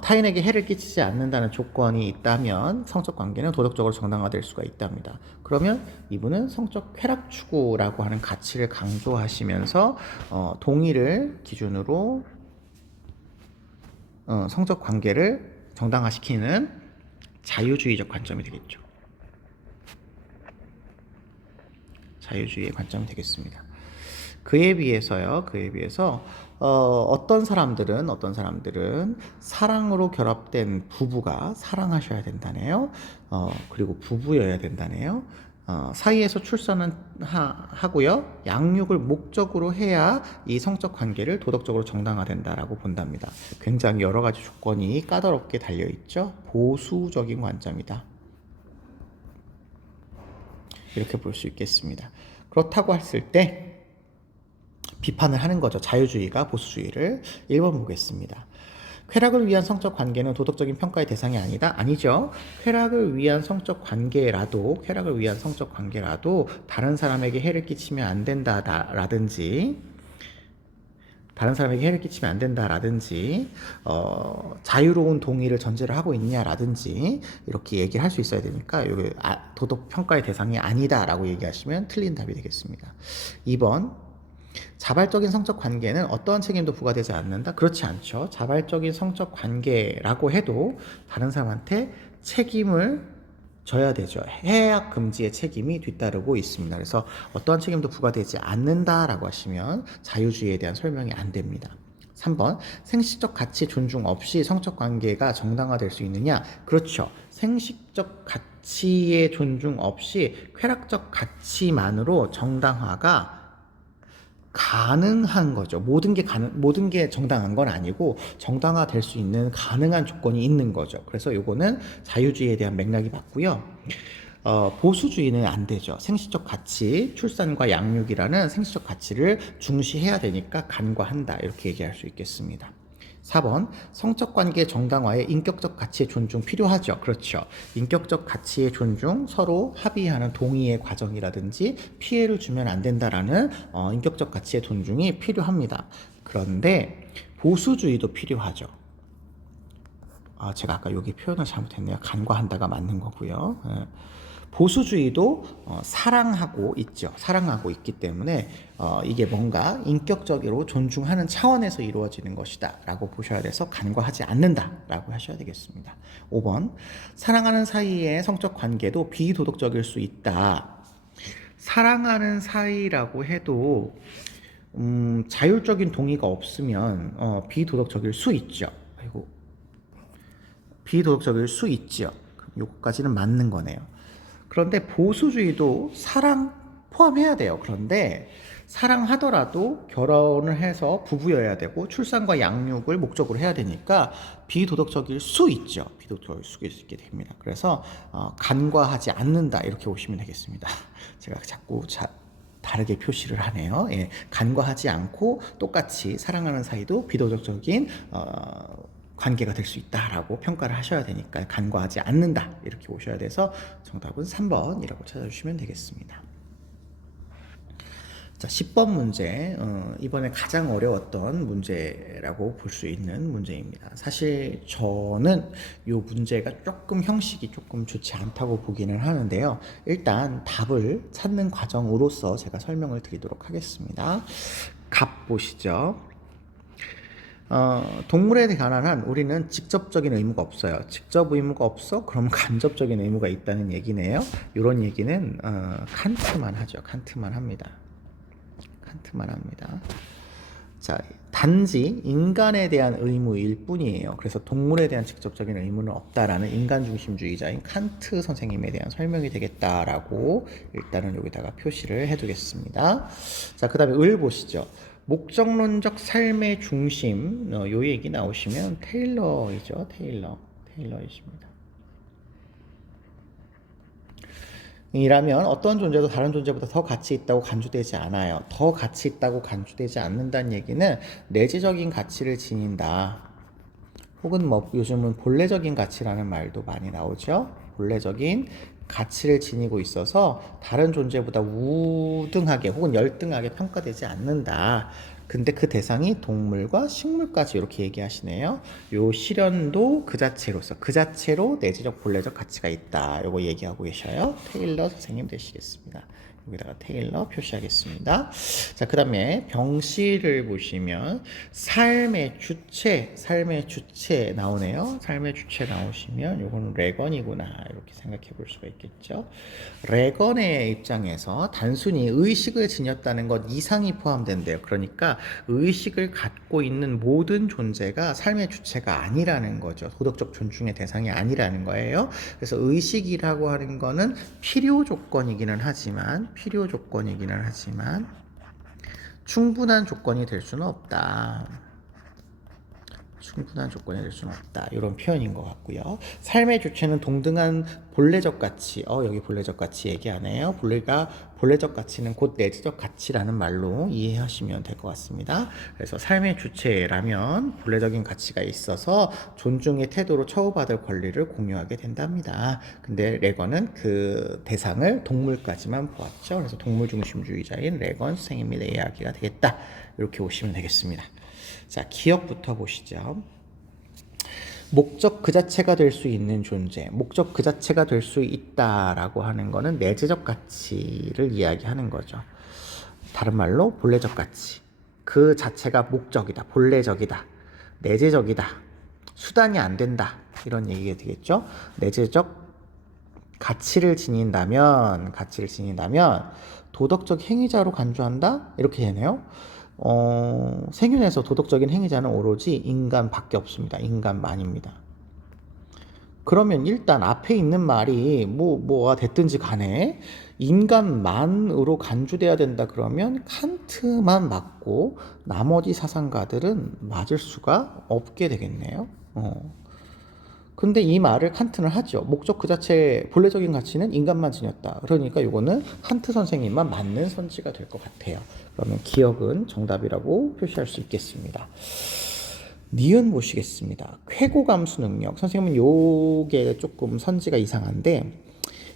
타인에게 해를 끼치지 않는다는 조건이 있다면 성적 관계는 도덕적으로 정당화될 수가 있답니다. 그러면 이분은 성적 쾌락 추구라고 하는 가치를 강조하시면서 동의를 기준으로 성적 관계를 정당화시키는 자유주의적 관점이 되겠죠. 자유주의의 관점이 되겠습니다. 그에 비해서 어떤 사람들은 사랑으로 결합된 부부가 사랑하셔야 된다네요. 그리고 부부여야 된다네요. 사이에서 출산은 하고요. 양육을 목적으로 해야 이 성적 관계를 도덕적으로 정당화된다라고 본답니다. 굉장히 여러 가지 조건이 까다롭게 달려 있죠. 보수적인 관점이다. 이렇게 볼 수 있겠습니다. 그렇다고 했을 때 비판을 하는 거죠. 자유주의가 보수주의를 1번 보겠습니다. 쾌락을 위한 성적 관계는 도덕적인 평가의 대상이 아니다? 아니죠. 쾌락을 위한 성적 관계라도 다른 사람에게 해를 끼치면 안 된다라든지 자유로운 동의를 전제로 하고 있냐라든지 이렇게 얘기를 할 수 있어야 되니까 여기 도덕 평가의 대상이 아니다라고 얘기하시면 틀린 답이 되겠습니다. 2번 자발적인 성적 관계는 어떠한 책임도 부과되지 않는다? 그렇지 않죠. 자발적인 성적 관계라고 해도 다른 사람한테 책임을 져야 되죠. 해약 금지의 책임이 뒤따르고 있습니다. 그래서 어떠한 책임도 부과되지 않는다라고 하시면 자유주의에 대한 설명이 안 됩니다. 3번 생식적 가치 존중 없이 성적 관계가 정당화될 수 있느냐? 그렇죠. 생식적 가치의 존중 없이 쾌락적 가치만으로 정당화가 가능한 거죠. 모든 게 정당한 건 아니고 정당화될 수 있는 가능한 조건이 있는 거죠. 그래서 요거는 자유주의에 대한 맥락이 맞고요. 보수주의는 안 되죠. 생식적 가치, 출산과 양육이라는 생식적 가치를 중시해야 되니까 간과한다. 이렇게 얘기할 수 있겠습니다. 4번 성적 관계 정당화에 인격적 가치의 존중 필요하죠. 그렇죠. 인격적 가치의 존중, 서로 합의하는 동의의 과정이라든지 피해를 주면 안 된다라는 인격적 가치의 존중이 필요합니다. 그런데 보수주의도 필요하죠. 제가 아까 여기 표현을 잘못했네요. 간과한다가 맞는 거고요. 보수주의도 사랑하고 있기 때문에 이게 뭔가 인격적으로 존중하는 차원에서 이루어지는 것이다 라고 보셔야 돼서 간과하지 않는다 라고 하셔야 되겠습니다. 5번 사랑하는 사이의 성적 관계도 비도덕적일 수 있다. 사랑하는 사이라고 해도 자율적인 동의가 없으면 비도덕적일 수 있죠. 비도덕적일 수 있죠. 요거까지는 맞는 거네요. 그런데 보수주의도 사랑 포함해야 돼요. 그런데 사랑하더라도 결혼을 해서 부부여야 되고 출산과 양육을 목적으로 해야 되니까 비도덕적일 수 있죠. 비도덕적일 수 있게 됩니다. 그래서 간과하지 않는다 이렇게 보시면 되겠습니다. 제가 자꾸 다르게 표시를 하네요. 예, 간과하지 않고 똑같이 사랑하는 사이도 비도덕적인 관계가 될 수 있다라고 평가를 하셔야 되니까 간과하지 않는다 이렇게 보셔야 돼서 정답은 3번이라고 찾아주시면 되겠습니다. 자, 10번 문제 이번에 가장 어려웠던 문제라고 볼 수 있는 문제입니다. 사실 저는 이 문제가 형식이 조금 좋지 않다고 보기는 하는데요. 일단 답을 찾는 과정으로서 제가 설명을 드리도록 하겠습니다. 갑 보시죠. 동물에 관한 한 우리는 직접적인 의무가 없어요. 직접 의무가 없어? 그럼 간접적인 의무가 있다는 얘기네요. 이런 얘기는 칸트만 하죠. 칸트만 합니다. 자, 단지 인간에 대한 의무일 뿐이에요. 그래서 동물에 대한 직접적인 의무는 없다라는 인간 중심주의자인 칸트 선생님에 대한 설명이 되겠다라고 일단은 여기다가 표시를 해두겠습니다. 자, 그 다음에 을 보시죠. 목적론적 삶의 중심, 요 얘기 나오시면 테일러이죠. 테일러이십니다. 이라면 어떤 존재도 다른 존재보다 더 가치 있다고 간주되지 않아요. 더 가치 있다고 간주되지 않는다는 얘기는 내재적인 가치를 지닌다. 혹은 요즘은 본래적인 가치라는 말도 많이 나오죠. 본래적인 가치를 지니고 있어서 다른 존재보다 우등하게 혹은 열등하게 평가되지 않는다. 근데 그 대상이 동물과 식물까지 이렇게 얘기하시네요. 요 실현도 그 자체로 내재적 본래적 가치가 있다. 요거 얘기하고 계셔요. 테일러 선생님 되시겠습니다. 여기다가 테일러 표시하겠습니다. 자, 그 다음에 병시를 보시면 삶의 주체 나오네요. 삶의 주체 나오시면 요거는 레건이구나 이렇게 생각해 볼 수가 있겠죠. 레건의 입장에서 단순히 의식을 지녔다는 것 이상이 포함된대요. 그러니까 의식을 갖고 있는 모든 존재가 삶의 주체가 아니라는 거죠. 도덕적 존중의 대상이 아니라는 거예요. 그래서 의식이라고 하는 거는 필요 조건이기는 하지만 충분한 조건이 될 수는 없다. 충분한 조건이 될 수는 없다. 이런 표현인 것 같고요. 삶의 주체는 동등한 본래적 가치. 여기 본래적 가치 얘기하네요. 본래적 가치는 곧 내재적 가치라는 말로 이해하시면 될 것 같습니다. 그래서 삶의 주체라면 본래적인 가치가 있어서 존중의 태도로 처우받을 권리를 공유하게 된답니다. 근데 레건은 그 대상을 동물까지만 보았죠. 그래서 동물 중심주의자인 레건 선생님의 이야기가 되겠다. 이렇게 보시면 되겠습니다. 자, 기억부터 보시죠. 목적 그 자체가 될 수 있는 존재, 목적 그 자체가 될 수 있다라고 하는 거는 내재적 가치를 이야기하는 거죠. 다른 말로 본래적 가치. 그 자체가 목적이다, 본래적이다, 내재적이다, 수단이 안 된다 이런 얘기가 되겠죠. 내재적 가치를 지닌다면 도덕적 행위자로 간주한다 이렇게 되네요. 생윤에서 도덕적인 행위자는 오로지 인간밖에 없습니다. 인간만입니다. 그러면 일단 앞에 있는 말이 뭐가 됐든지 간에 인간만으로 간주돼야 된다 그러면 칸트만 맞고 나머지 사상가들은 맞을 수가 없게 되겠네요. 근데 이 말을 칸트는 하죠. 목적 그 자체의 본래적인 가치는 인간만 지녔다. 그러니까 이거는 칸트 선생님만 맞는 선지가 될 것 같아요. 그러면 기억은 정답이라고 표시할 수 있겠습니다. 니은 보시겠습니다. 쾌고감수 능력. 선생님은 요게 조금 선지가 이상한데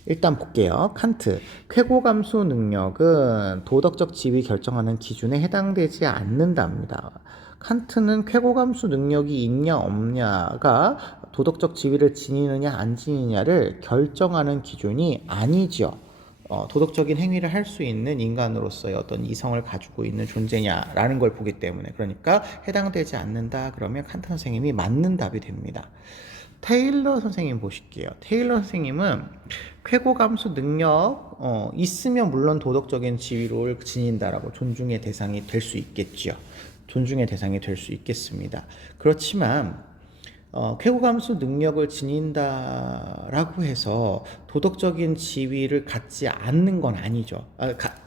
일단 볼게요. 칸트. 쾌고감수 능력은 도덕적 지위 결정하는 기준에 해당되지 않는답니다. 칸트는 쾌고감수 능력이 있냐 없냐가 도덕적 지위를 지니느냐 안 지니냐를 결정하는 기준이 아니죠. 도덕적인 행위를 할 수 있는 인간으로서의 어떤 이성을 가지고 있는 존재냐라는 걸 보기 때문에 그러니까 해당되지 않는다 그러면 칸트 선생님이 맞는 답이 됩니다. 테일러 선생님 보실게요. 테일러 선생님은 쾌고감수 능력 있으면 물론 도덕적인 지위를 지닌다라고 존중의 대상이 될 수 있겠죠. 존중의 대상이 될 수 있겠습니다. 그렇지만 쾌고감수 능력을 지닌다라고 해서 도덕적인 지위를 갖지 않는 건 아니죠.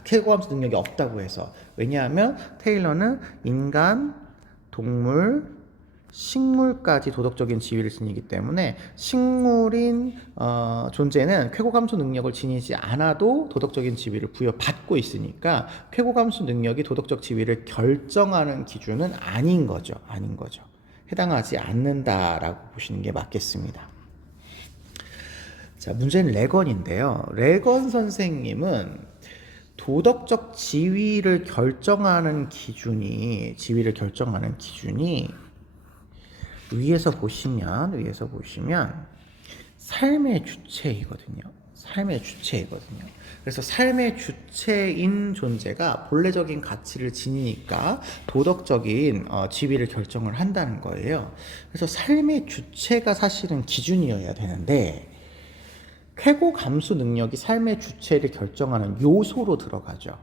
쾌고감수 능력이 없다고 해서. 왜냐하면 테일러는 인간, 동물, 식물까지 도덕적인 지위를 지니기 때문에 식물인 존재는 쾌고감수 능력을 지니지 않아도 도덕적인 지위를 부여받고 있으니까 쾌고감수 능력이 도덕적 지위를 결정하는 기준은 아닌 거죠. 해당하지 않는다라고 보시는 게 맞겠습니다. 자, 문제는 레건인데요. 레건 선생님은 도덕적 지위를 결정하는 기준이 위에서 보시면 삶의 주체이거든요. 그래서 삶의 주체인 존재가 본래적인 가치를 지니니까 도덕적인 지위를 결정을 한다는 거예요. 그래서 삶의 주체가 사실은 기준이어야 되는데 쾌고감수 능력이 삶의 주체를 결정하는 요소로 들어가죠.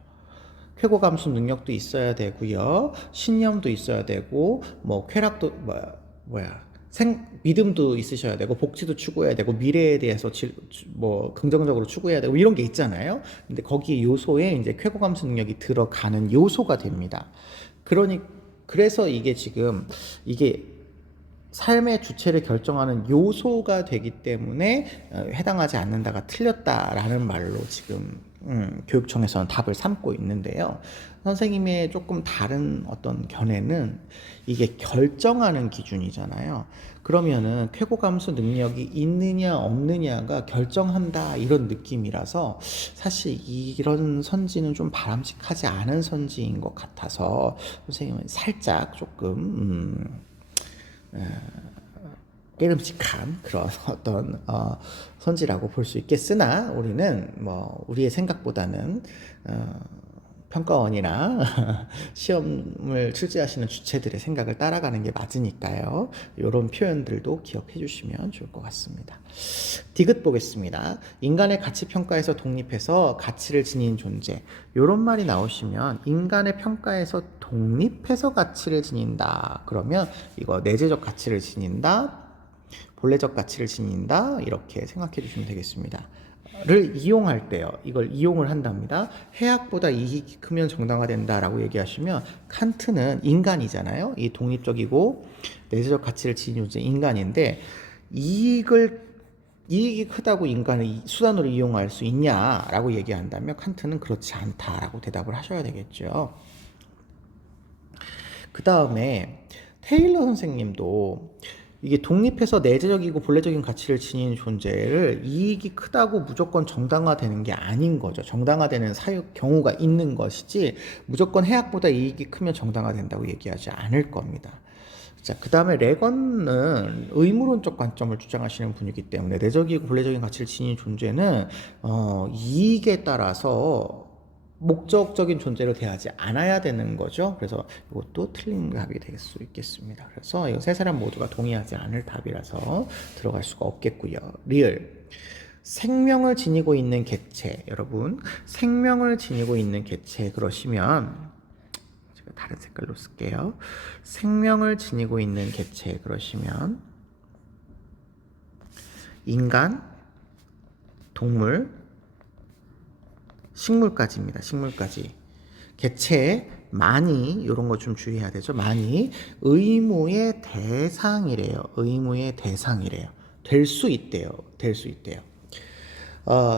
쾌고감수 능력도 있어야 되고요. 신념도 있어야 되고 쾌락도 믿음도 있으셔야 되고 복지도 추구해야 되고 미래에 대해서 긍정적으로 추구해야 되고 이런 게 있잖아요. 근데 거기 요소에 이제 쾌고감수 능력이 들어가는 요소가 됩니다. 그래서 이게 삶의 주체를 결정하는 요소가 되기 때문에 해당하지 않는다가 틀렸다라는 말로 지금 교육청에서는 답을 삼고 있는데요. 선생님의 조금 다른 어떤 견해는 이게 결정하는 기준이잖아요. 그러면은 쾌고감수 능력이 있느냐 없느냐가 결정한다 이런 느낌이라서 사실 이런 선지는 좀 바람직하지 않은 선지인 것 같아서 선생님은 살짝 조금 깨름직한 그런 어떤 선지라고 볼 수 있겠으나 우리는 뭐 우리의 생각보다는 평가원이나 시험을 출제하시는 주체들의 생각을 따라가는 게 맞으니까요. 이런 표현들도 기억해 주시면 좋을 것 같습니다. 디귿 보겠습니다. 인간의 가치 평가에서 독립해서 가치를 지닌 존재. 이런 말이 나오시면 인간의 평가에서 독립해서 가치를 지닌다. 그러면 이거 내재적 가치를 지닌다. 본래적 가치를 지닌다. 이렇게 생각해 주시면 되겠습니다. 를 이용할 때요. 이걸 이용을 한답니다. 해악보다 이익이 크면 정당화된다라고 얘기하시면 칸트는 인간이잖아요. 이 독립적이고 내재적 가치를 지닌 존재 인간인데 이익이 크다고 인간을 수단으로 이용할 수 있냐라고 얘기한다면 칸트는 그렇지 않다라고 대답을 하셔야 되겠죠. 그 다음에 테일러 선생님도 이게 독립해서 내재적이고 본래적인 가치를 지닌 존재를 이익이 크다고 무조건 정당화되는 게 아닌 거죠. 정당화되는 경우가 있는 것이지 무조건 해악보다 이익이 크면 정당화된다고 얘기하지 않을 겁니다. 자, 그 다음에 레건은 의무론적 관점을 주장하시는 분이기 때문에 내적이고 본래적인 가치를 지닌 존재는 이익에 따라서 목적적인 존재로 대하지 않아야 되는 거죠. 그래서 이것도 틀린 답이 될 수 있겠습니다. 그래서 이 세 사람 모두가 동의하지 않을 답이라서 들어갈 수가 없겠고요. 리을. 생명을 지니고 있는 객체. 여러분, 생명을 지니고 있는 객체 그러시면 제가 다른 색깔로 쓸게요. 생명을 지니고 있는 객체 그러시면 인간, 동물, 식물까지입니다. 식물까지. 개체, 많이 이런 거 좀 주의해야 되죠. 많이 의무의 대상이래요. 의무의 대상이래요. 될 수 있대요. 될 수 있대요.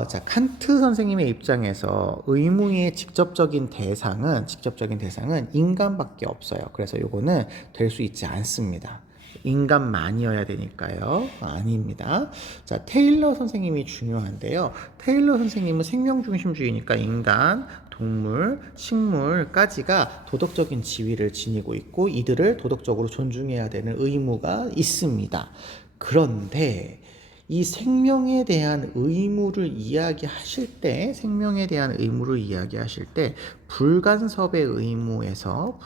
자, 칸트 선생님의 입장에서 의무의 직접적인 대상은 인간밖에 없어요. 그래서 요거는 될 수 있지 않습니다. 인간만이어야 되니까요. 아닙니다. 자, 테일러 선생님이 중요한데요. 테일러 선생님은 생명중심주의니까 인간, 동물, 식물까지가 도덕적인 지위를 지니고 있고 이들을 도덕적으로 존중해야 되는 의무가 있습니다. 그런데 이 생명에 대한 의무를 이야기하실 때 불간섭의 의무에서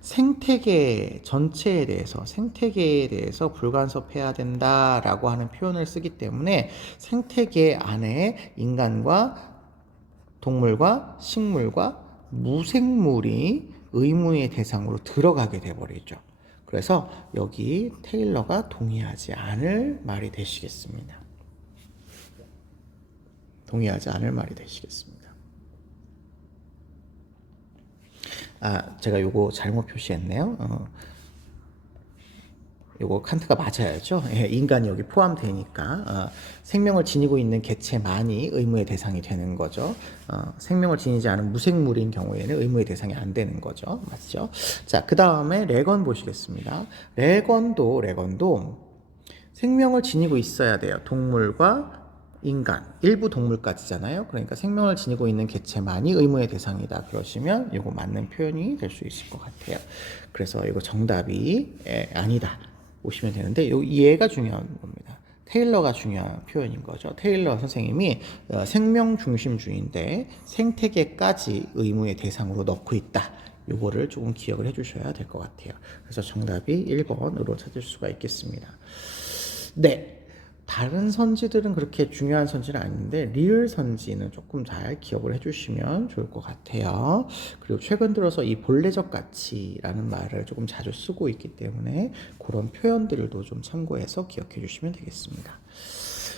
생태계 전체에 대해서 생태계에 대해서 불간섭해야 된다라고 하는 표현을 쓰기 때문에 생태계 안에 인간과 동물과 식물과 무생물이 의무의 대상으로 들어가게 돼버리죠. 그래서 여기 테일러가 동의하지 않을 말이 되시겠습니다. 동의하지 않을 말이 되시겠습니다. 제가 요거 잘못 표시했네요. 요거 칸트가 맞아야죠. 예, 인간이 여기 포함되니까 생명을 지니고 있는 개체만이 의무의 대상이 되는 거죠. 생명을 지니지 않은 무생물인 경우에는 의무의 대상이 안 되는 거죠. 맞죠? 자, 그 다음에 레건 보시겠습니다. 레건도 생명을 지니고 있어야 돼요. 동물과 인간, 일부 동물까지잖아요. 그러니까 생명을 지니고 있는 개체만이 의무의 대상이다. 그러시면 이거 맞는 표현이 될 수 있을 것 같아요. 그래서 이거 정답이 아니다. 보시면 되는데 얘가 중요한 겁니다. 테일러가 중요한 표현인 거죠. 테일러 선생님이 생명중심주의인데 생태계까지 의무의 대상으로 넣고 있다. 요거를 조금 기억을 해주셔야 될 것 같아요. 그래서 정답이 1번으로 찾을 수가 있겠습니다. 네. 다른 선지들은 그렇게 중요한 선지는 아닌데 리을 선지는 조금 잘 기억을 해주시면 좋을 것 같아요. 그리고 최근 들어서 이 본래적 가치라는 말을 조금 자주 쓰고 있기 때문에 그런 표현들도 좀 참고해서 기억해 주시면 되겠습니다.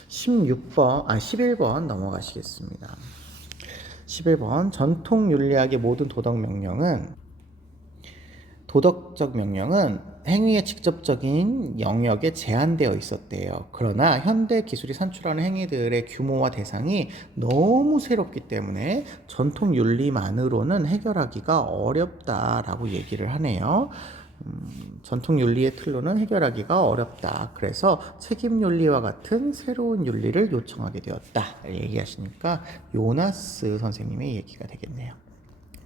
11번 넘어가시겠습니다. 11번 전통 윤리학의 모든 도덕 명령은 도덕적 명령은 행위의 직접적인 영역에 제한되어 있었대요. 그러나 현대 기술이 산출하는 행위들의 규모와 대상이 너무 새롭기 때문에 전통 윤리만으로는 해결하기가 어렵다라고 얘기를 하네요. 전통 윤리의 틀로는 해결하기가 어렵다. 그래서 책임 윤리와 같은 새로운 윤리를 요청하게 되었다. 얘기하시니까 요나스 선생님의 얘기가 되겠네요.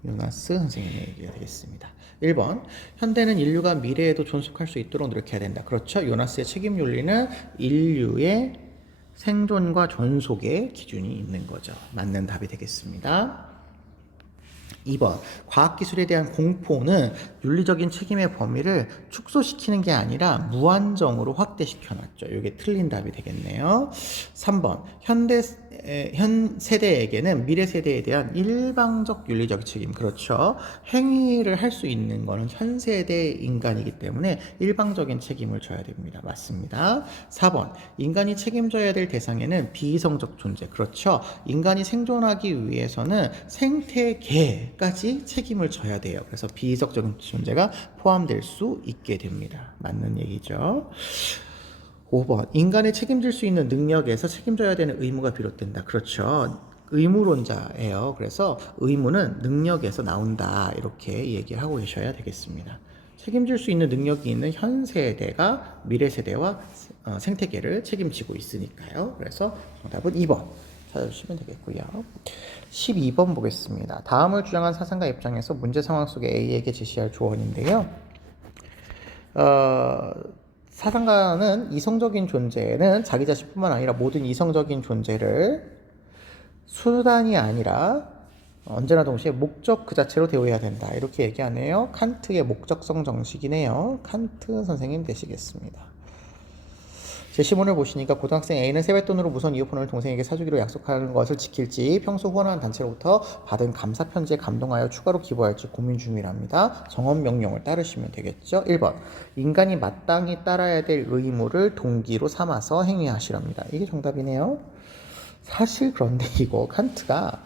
요나스 선생님의 얘기가 되겠습니다. 1번, 현대는 인류가 미래에도 존속할 수 있도록 노력해야 된다. 그렇죠. 요나스의 책임 윤리는 인류의 생존과 존속의 기준이 있는 거죠. 맞는 답이 되겠습니다. 2번, 과학기술에 대한 공포는 윤리적인 책임의 범위를 축소시키는 게 아니라 무한정으로 확대시켜놨죠. 이게 틀린 답이 되겠네요. 3번, 현 세대에게는 미래 세대에 대한 일방적 윤리적 책임. 그렇죠. 행위를 할 수 있는 거는 현 세대 인간이기 때문에 일방적인 책임을 져야 됩니다. 맞습니다. 4번, 인간이 책임져야 될 대상에는 비이성적 존재. 그렇죠. 인간이 생존하기 위해서는 생태계까지 책임을 져야 돼요. 그래서 비이성적인 존재가 포함될 수 있게 됩니다. 맞는 얘기죠. 5번, 인간이 책임질 수 있는 능력에서 책임져야 되는 의무가 비롯된다. 그렇죠. 의무론자예요. 그래서 의무는 능력에서 나온다. 이렇게 얘기하고 계셔야 되겠습니다. 책임질 수 있는 능력이 있는 현 세대가 미래 세대와 생태계를 책임지고 있으니까요. 그래서 정답은 2번 찾아주시면 되겠고요. 12번 보겠습니다. 다음을 주장한 사상가 입장에서 문제 상황 속에 A에게 제시할 조언인데요. 사상가는 이성적인 존재는 자기 자신뿐만 아니라 모든 이성적인 존재를 수단이 아니라 언제나 동시에 목적 그 자체로 대우해야 된다. 이렇게 얘기하네요. 칸트의 목적성 정식이네요. 칸트 선생님 되시겠습니다. 제시문을 보시니까 고등학생 A는 세뱃돈으로 무선 이어폰을 동생에게 사주기로 약속하는 것을 지킬지 평소 후원하는 단체로부터 받은 감사 편지에 감동하여 추가로 기부할지 고민 중이랍니다. 정원 명령을 따르시면 되겠죠. 1번, 인간이 마땅히 따라야 될 의무를 동기로 삼아서 행위하시랍니다. 이게 정답이네요. 사실 그런데 이거 칸트가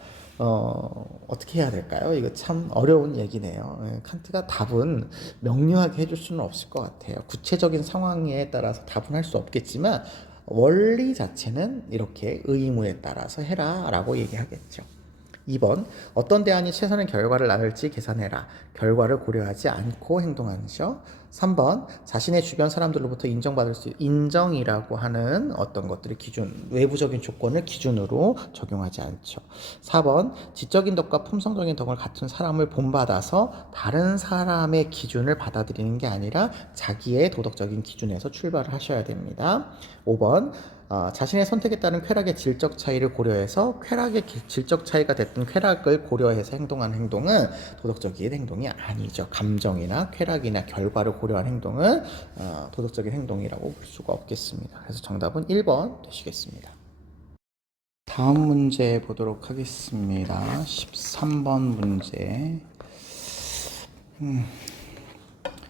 어떻게 해야 될까요? 이거 참 어려운 얘기네요. 칸트가 답은 명료하게 해줄 수는 없을 것 같아요. 구체적인 상황에 따라서 답은 할 수 없겠지만 원리 자체는 이렇게 의무에 따라서 해라 라고 얘기하겠죠. 2번, 어떤 대안이 최선의 결과를 낳을지 계산해라. 결과를 고려하지 않고 행동하죠. 3번, 자신의 주변 사람들로부터 인정받을 수 인정이라고 하는 어떤 것들의 기준, 외부적인 조건을 기준으로 적용하지 않죠. 4번, 지적인 덕과 품성적인 덕을 갖춘 사람을 본받아서 다른 사람의 기준을 받아들이는 게 아니라 자기의 도덕적인 기준에서 출발을 하셔야 됩니다. 5번, 자신의 선택에 따른 쾌락의 질적 차이를 고려해서 쾌락의 질적 차이가 됐던 쾌락을 고려해서 행동하는 행동은 도덕적인 행동이 아니죠. 감정이나 쾌락이나 결과를 고려한 행동은 도덕적인 행동이라고 볼 수가 없겠습니다. 그래서 정답은 1번 되시겠습니다. 다음 문제 보도록 하겠습니다. 13번 문제.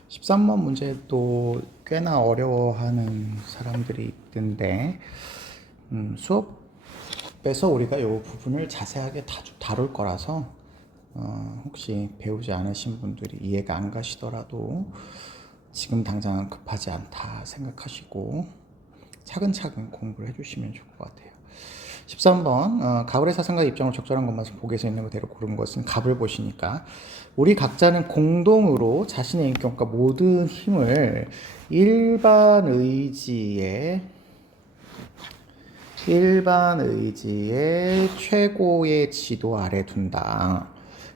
13번 문제도 꽤나 어려워하는 사람들이 있던데 수업에서 우리가 이 부분을 자세하게 다룰 거라서 혹시 배우지 않으신 분들이 이해가 안 가시더라도 지금 당장 급하지 않다 생각하시고 차근차근 공부를 해주시면 좋을 것 같아요. 13번, 가불의 사상과 입장을 적절한 것만 보기에서 있는 그대로 고른 것은 갑을 보시니까 우리 각자는 공동으로 자신의 인격과 모든 힘을 일반 의지의 최고의 지도 아래 둔다.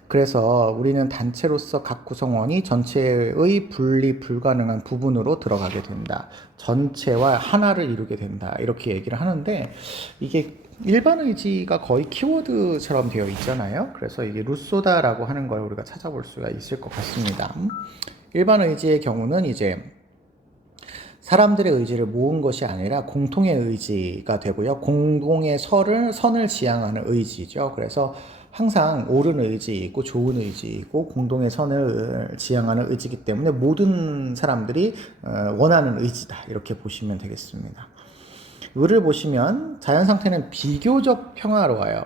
그래서 우리는 단체로서 각 구성원이 전체의 분리 불가능한 부분으로 들어가게 된다. 전체와 하나를 이루게 된다. 이렇게 얘기를 하는데 이게 일반 의지가 거의 키워드처럼 되어 있잖아요. 그래서 이게 루소다라고 하는 걸 우리가 찾아볼 수가 있을 것 같습니다. 일반 의지의 경우는 이제 사람들의 의지를 모은 것이 아니라 공통의 의지가 되고요. 공동의 선을 지향하는 의지죠. 그래서 항상 옳은 의지이고 좋은 의지이고 공동의 선을 지향하는 의지이기 때문에 모든 사람들이 원하는 의지다. 이렇게 보시면 되겠습니다. 을을 보시면 자연 상태는 비교적 평화로워요.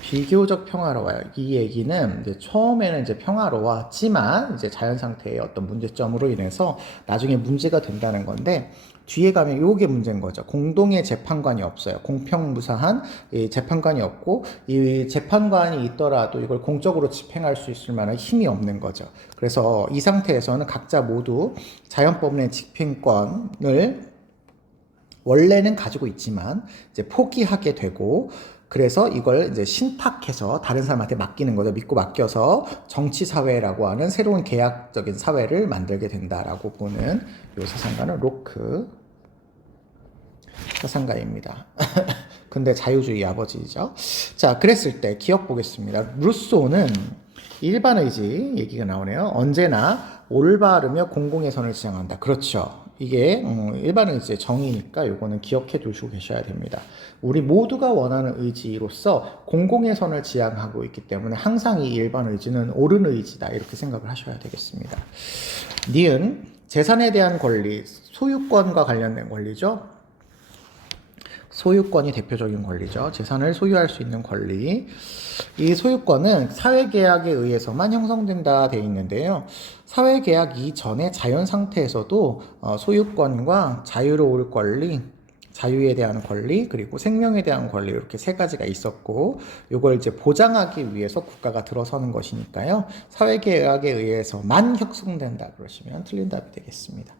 비교적 평화로워요. 이 얘기는 이제 처음에는 이제 평화로웠지만 이제 자연 상태의 어떤 문제점으로 인해서 나중에 문제가 된다는 건데 뒤에 가면 요게 문제인 거죠. 공동의 재판관이 없어요. 공평무사한 이 재판관이 없고 이 재판관이 있더라도 이걸 공적으로 집행할 수 있을 만한 힘이 없는 거죠. 그래서 이 상태에서는 각자 모두 자연법원의 집행권을 원래는 가지고 있지만 이제 포기하게 되고 그래서 이걸 이제 신탁해서 다른 사람한테 맡기는 거죠. 믿고 맡겨서 정치사회라고 하는 새로운 계약적인 사회를 만들게 된다라고 보는 요 사상가는 로크 사상가입니다. 근데 자유주의 아버지죠. 자, 그랬을 때 기억 보겠습니다. 루소는 일반 의지 얘기가 나오네요. 언제나 올바르며 공공의 선을 지향한다. 그렇죠. 이게 일반 의지의 정의니까 요거는 기억해 두시고 계셔야 됩니다. 우리 모두가 원하는 의지로서 공공의 선을 지향하고 있기 때문에 항상 이 일반 의지는 옳은 의지다 이렇게 생각을 하셔야 되겠습니다. 니은 재산에 대한 권리, 소유권과 관련된 권리죠. 소유권이 대표적인 권리죠. 재산을 소유할 수 있는 권리. 이 소유권은 사회계약에 의해서만 형성된다 되어 있는데요. 사회계약 이전의 자연 상태에서도 소유권과 자유로울 권리, 자유에 대한 권리, 그리고 생명에 대한 권리 이렇게 세 가지가 있었고 이걸 이제 보장하기 위해서 국가가 들어서는 것이니까요. 사회계약에 의해서만 형성된다 그러시면 틀린 답이 되겠습니다.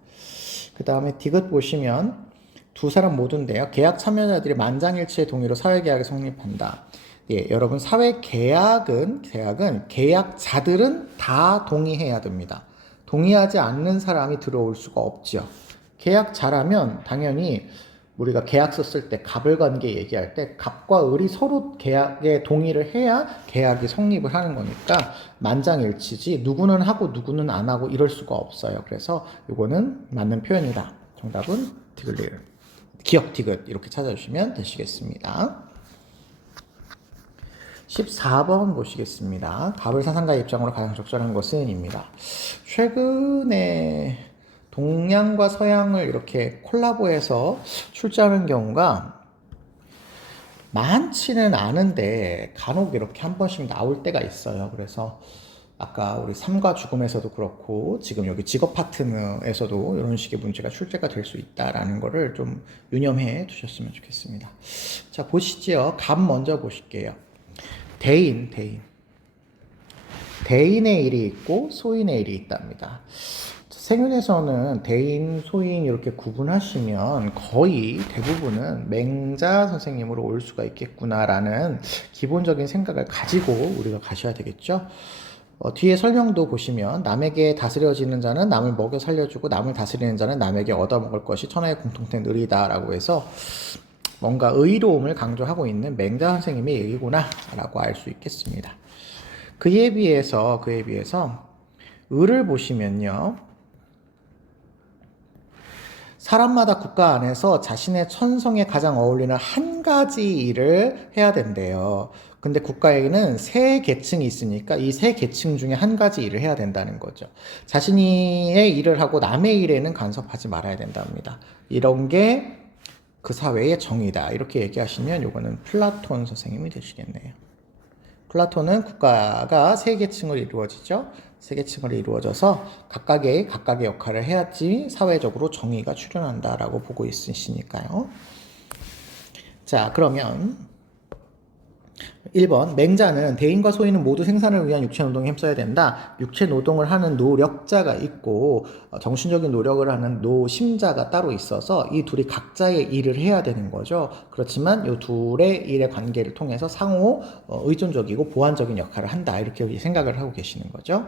그 다음에 디귿 보시면 두 사람 모두인데요. 계약 참여자들이 만장일치의 동의로 사회계약이 성립한다. 예, 여러분 사회계약은 계약자들은 다 동의해야 됩니다. 동의하지 않는 사람이 들어올 수가 없죠. 계약자라면 당연히 우리가 계약서 쓸 때 갑을 관계 얘기할 때 갑과 을이 서로 계약에 동의를 해야 계약이 성립을 하는 거니까 만장일치지 누구는 하고 누구는 안 하고 이럴 수가 없어요. 그래서 이거는 맞는 표현이다. 정답은 디귿. 기억 디귿 이렇게 찾아주시면 되시겠습니다. 14번 보시겠습니다. 갑을 사상가의 입장으로 가장 적절한 것은 입니다. 최근에 동양과 서양을 이렇게 콜라보해서 출제하는 경우가 많지는 않은데 간혹 이렇게 한 번씩 나올 때가 있어요. 그래서 아까 우리 삶과 죽음에서도 그렇고 지금 여기 직업 파트너에서도 이런 식의 문제가 출제가 될 수 있다라는 거를 좀 유념해 두셨으면 좋겠습니다. 자, 보시죠. 갑 먼저 보실게요. 대인의 일이 있고 소인의 일이 있답니다. 생윤에서는 대인, 소인 이렇게 구분하시면 거의 대부분은 맹자 선생님으로 올 수가 있겠구나라는 기본적인 생각을 가지고 우리가 가셔야 되겠죠. 뒤에 설명도 보시면 남에게 다스려지는 자는 남을 먹여 살려주고 남을 다스리는 자는 남에게 얻어먹을 것이 천하의 공통된 의리다라고 해서 뭔가 의로움을 강조하고 있는 맹자 선생님의 얘기구나 라고 알 수 있겠습니다. 그에 비해서 을을 보시면요. 사람마다 국가 안에서 자신의 천성에 가장 어울리는 한 가지 일을 해야 된대요. 근데 국가에는 세 계층이 있으니까 이 세 계층 중에 한 가지 일을 해야 된다는 거죠. 자신의 일을 하고 남의 일에는 간섭하지 말아야 된답니다. 이런 게 그 사회의 정의다. 이렇게 얘기하시면 요거는 플라톤 선생님이 되시겠네요. 플라톤은 국가가 세 계층을 이루어지죠. 세 계층을 이루어져서 각각의 역할을 해야지 사회적으로 정의가 출현한다라고 보고 있으시니까요. 자, 그러면 1번 맹자는 대인과 소인은 모두 생산을 위한 육체노동에 힘써야 된다. 육체노동을 하는 노력자가 있고 정신적인 노력을 하는 노심자가 따로 있어서 이 둘이 각자의 일을 해야 되는 거죠. 그렇지만 이 둘의 일의 관계를 통해서 상호 의존적이고 보완적인 역할을 한다. 이렇게 생각을 하고 계시는 거죠.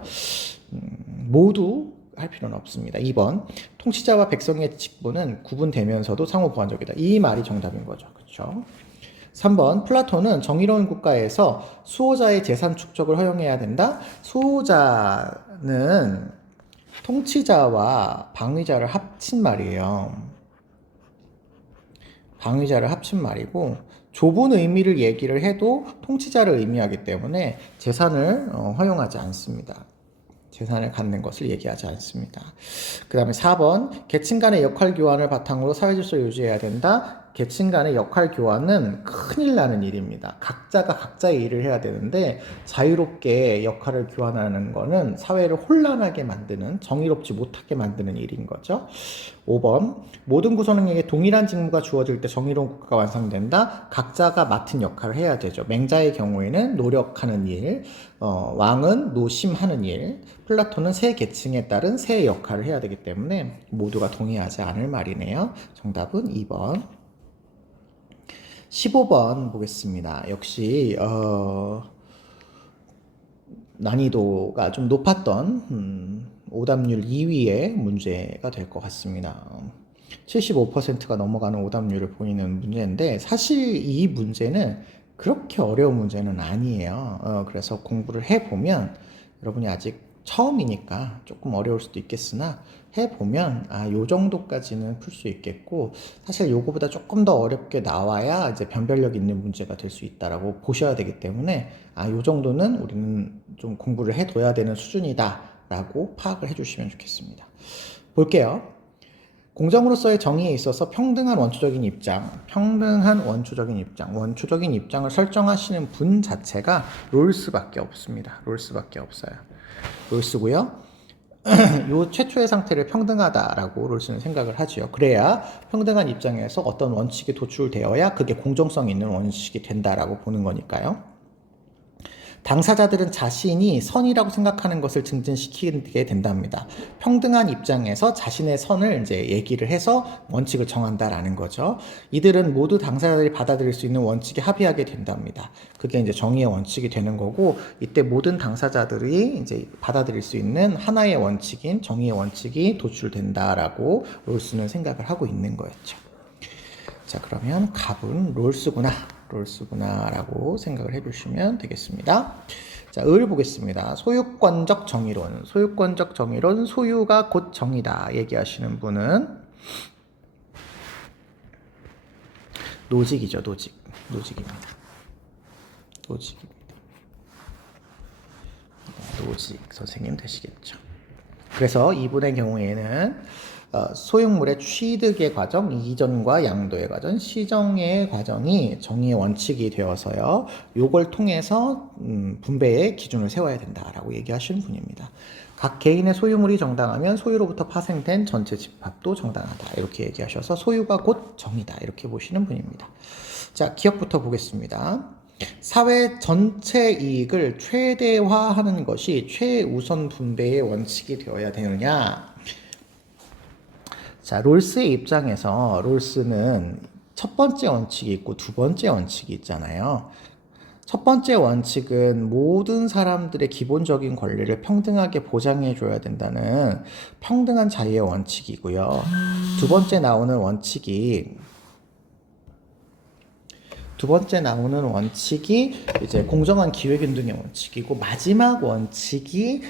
모두 할 필요는 없습니다. 2번 통치자와 백성의 직분은 구분되면서도 상호 보완적이다. 이 말이 정답인 거죠. 그렇죠? 3번 플라톤은 정의로운 국가에서 수호자의 재산 축적을 허용해야 된다. 수호자는 통치자와 방위자를 합친 말이에요. 방위자를 합친 말이고 좁은 의미를 얘기를 해도 통치자를 의미하기 때문에 재산을 허용하지 않습니다. 재산을 갖는 것을 얘기하지 않습니다. 그 다음에 4번 계층 간의 역할 교환을 바탕으로 사회질서를 유지해야 된다. 계층 간의 역할 교환은 큰일 나는 일입니다. 각자가 각자의 일을 해야 되는데 자유롭게 역할을 교환하는 거는 사회를 혼란하게 만드는, 정의롭지 못하게 만드는 일인 거죠. 5번, 모든 구성원에게 동일한 직무가 주어질 때 정의로운 국가가 완성된다. 각자가 맡은 역할을 해야 되죠. 맹자의 경우에는 노력하는 일, 왕은 노심하는 일, 플라톤은 세 계층에 따른 세 역할을 해야 되기 때문에 모두가 동의하지 않을 말이네요. 정답은 2번. 15번 보겠습니다. 역시 난이도가 좀 높았던 오답률 2위의 문제가 될 것 같습니다. 75%가 넘어가는 오답률을 보이는 문제인데 사실 이 문제는 그렇게 어려운 문제는 아니에요. 그래서 공부를 해보면 여러분이 아직 처음이니까 조금 어려울 수도 있겠으나 해보면 요 정도까지는 풀 수 있겠고, 사실 요거보다 조금 더 어렵게 나와야 이제 변별력 있는 문제가 될 수 있다라고 보셔야 되기 때문에 요 정도는 우리는 좀 공부를 해둬야 되는 수준이다 라고 파악을 해주시면 좋겠습니다. 볼게요. 공정으로서의 정의에 있어서 평등한 원초적인 입장, 원초적인 입장을 설정하시는 분 자체가 롤스밖에 없습니다. 롤스밖에 없어요. 롤스고요. 요 최초의 상태를 평등하다라고 롤스는 생각을 하지요. 그래야 평등한 입장에서 어떤 원칙이 도출되어야 그게 공정성 있는 원칙이 된다라고 보는 거니까요. 당사자들은 자신이 선이라고 생각하는 것을 증진시키게 된답니다. 평등한 입장에서 자신의 선을 이제 얘기를 해서 원칙을 정한다라는 거죠. 이들은 모두 당사자들이 받아들일 수 있는 원칙에 합의하게 된답니다. 그게 이제 정의의 원칙이 되는 거고, 이때 모든 당사자들이 이제 받아들일 수 있는 하나의 원칙인 정의의 원칙이 도출된다라고 롤스는 생각을 하고 있는 거였죠. 자, 그러면 갑은 롤스구나 라고 생각을 해주시면 되겠습니다. 자, 을 보겠습니다. 소유권적 정의론, 소유가 곧 정의다 얘기하시는 분은 노직입니다. 노직 선생님 되시겠죠. 그래서 이분의 경우에는 소유물의 취득의 과정, 이전과 양도의 과정, 시정의 과정이 정의의 원칙이 되어서요. 요걸 통해서 분배의 기준을 세워야 된다라고 얘기하시는 분입니다. 각 개인의 소유물이 정당하면 소유로부터 파생된 전체 집합도 정당하다. 이렇게 얘기하셔서 소유가 곧 정의다. 이렇게 보시는 분입니다. 자, 기억부터 보겠습니다. 사회 전체 이익을 최대화하는 것이 최우선 분배의 원칙이 되어야 되느냐? 자, 롤스의 입장에서 롤스는 첫 번째 원칙이 있고 두 번째 원칙이 있잖아요. 첫 번째 원칙은 모든 사람들의 기본적인 권리를 평등하게 보장해줘야 된다는 평등한 자유의 원칙이고요. 두 번째 나오는 원칙이 이제 공정한 기회균등의 원칙이고, 마지막 원칙이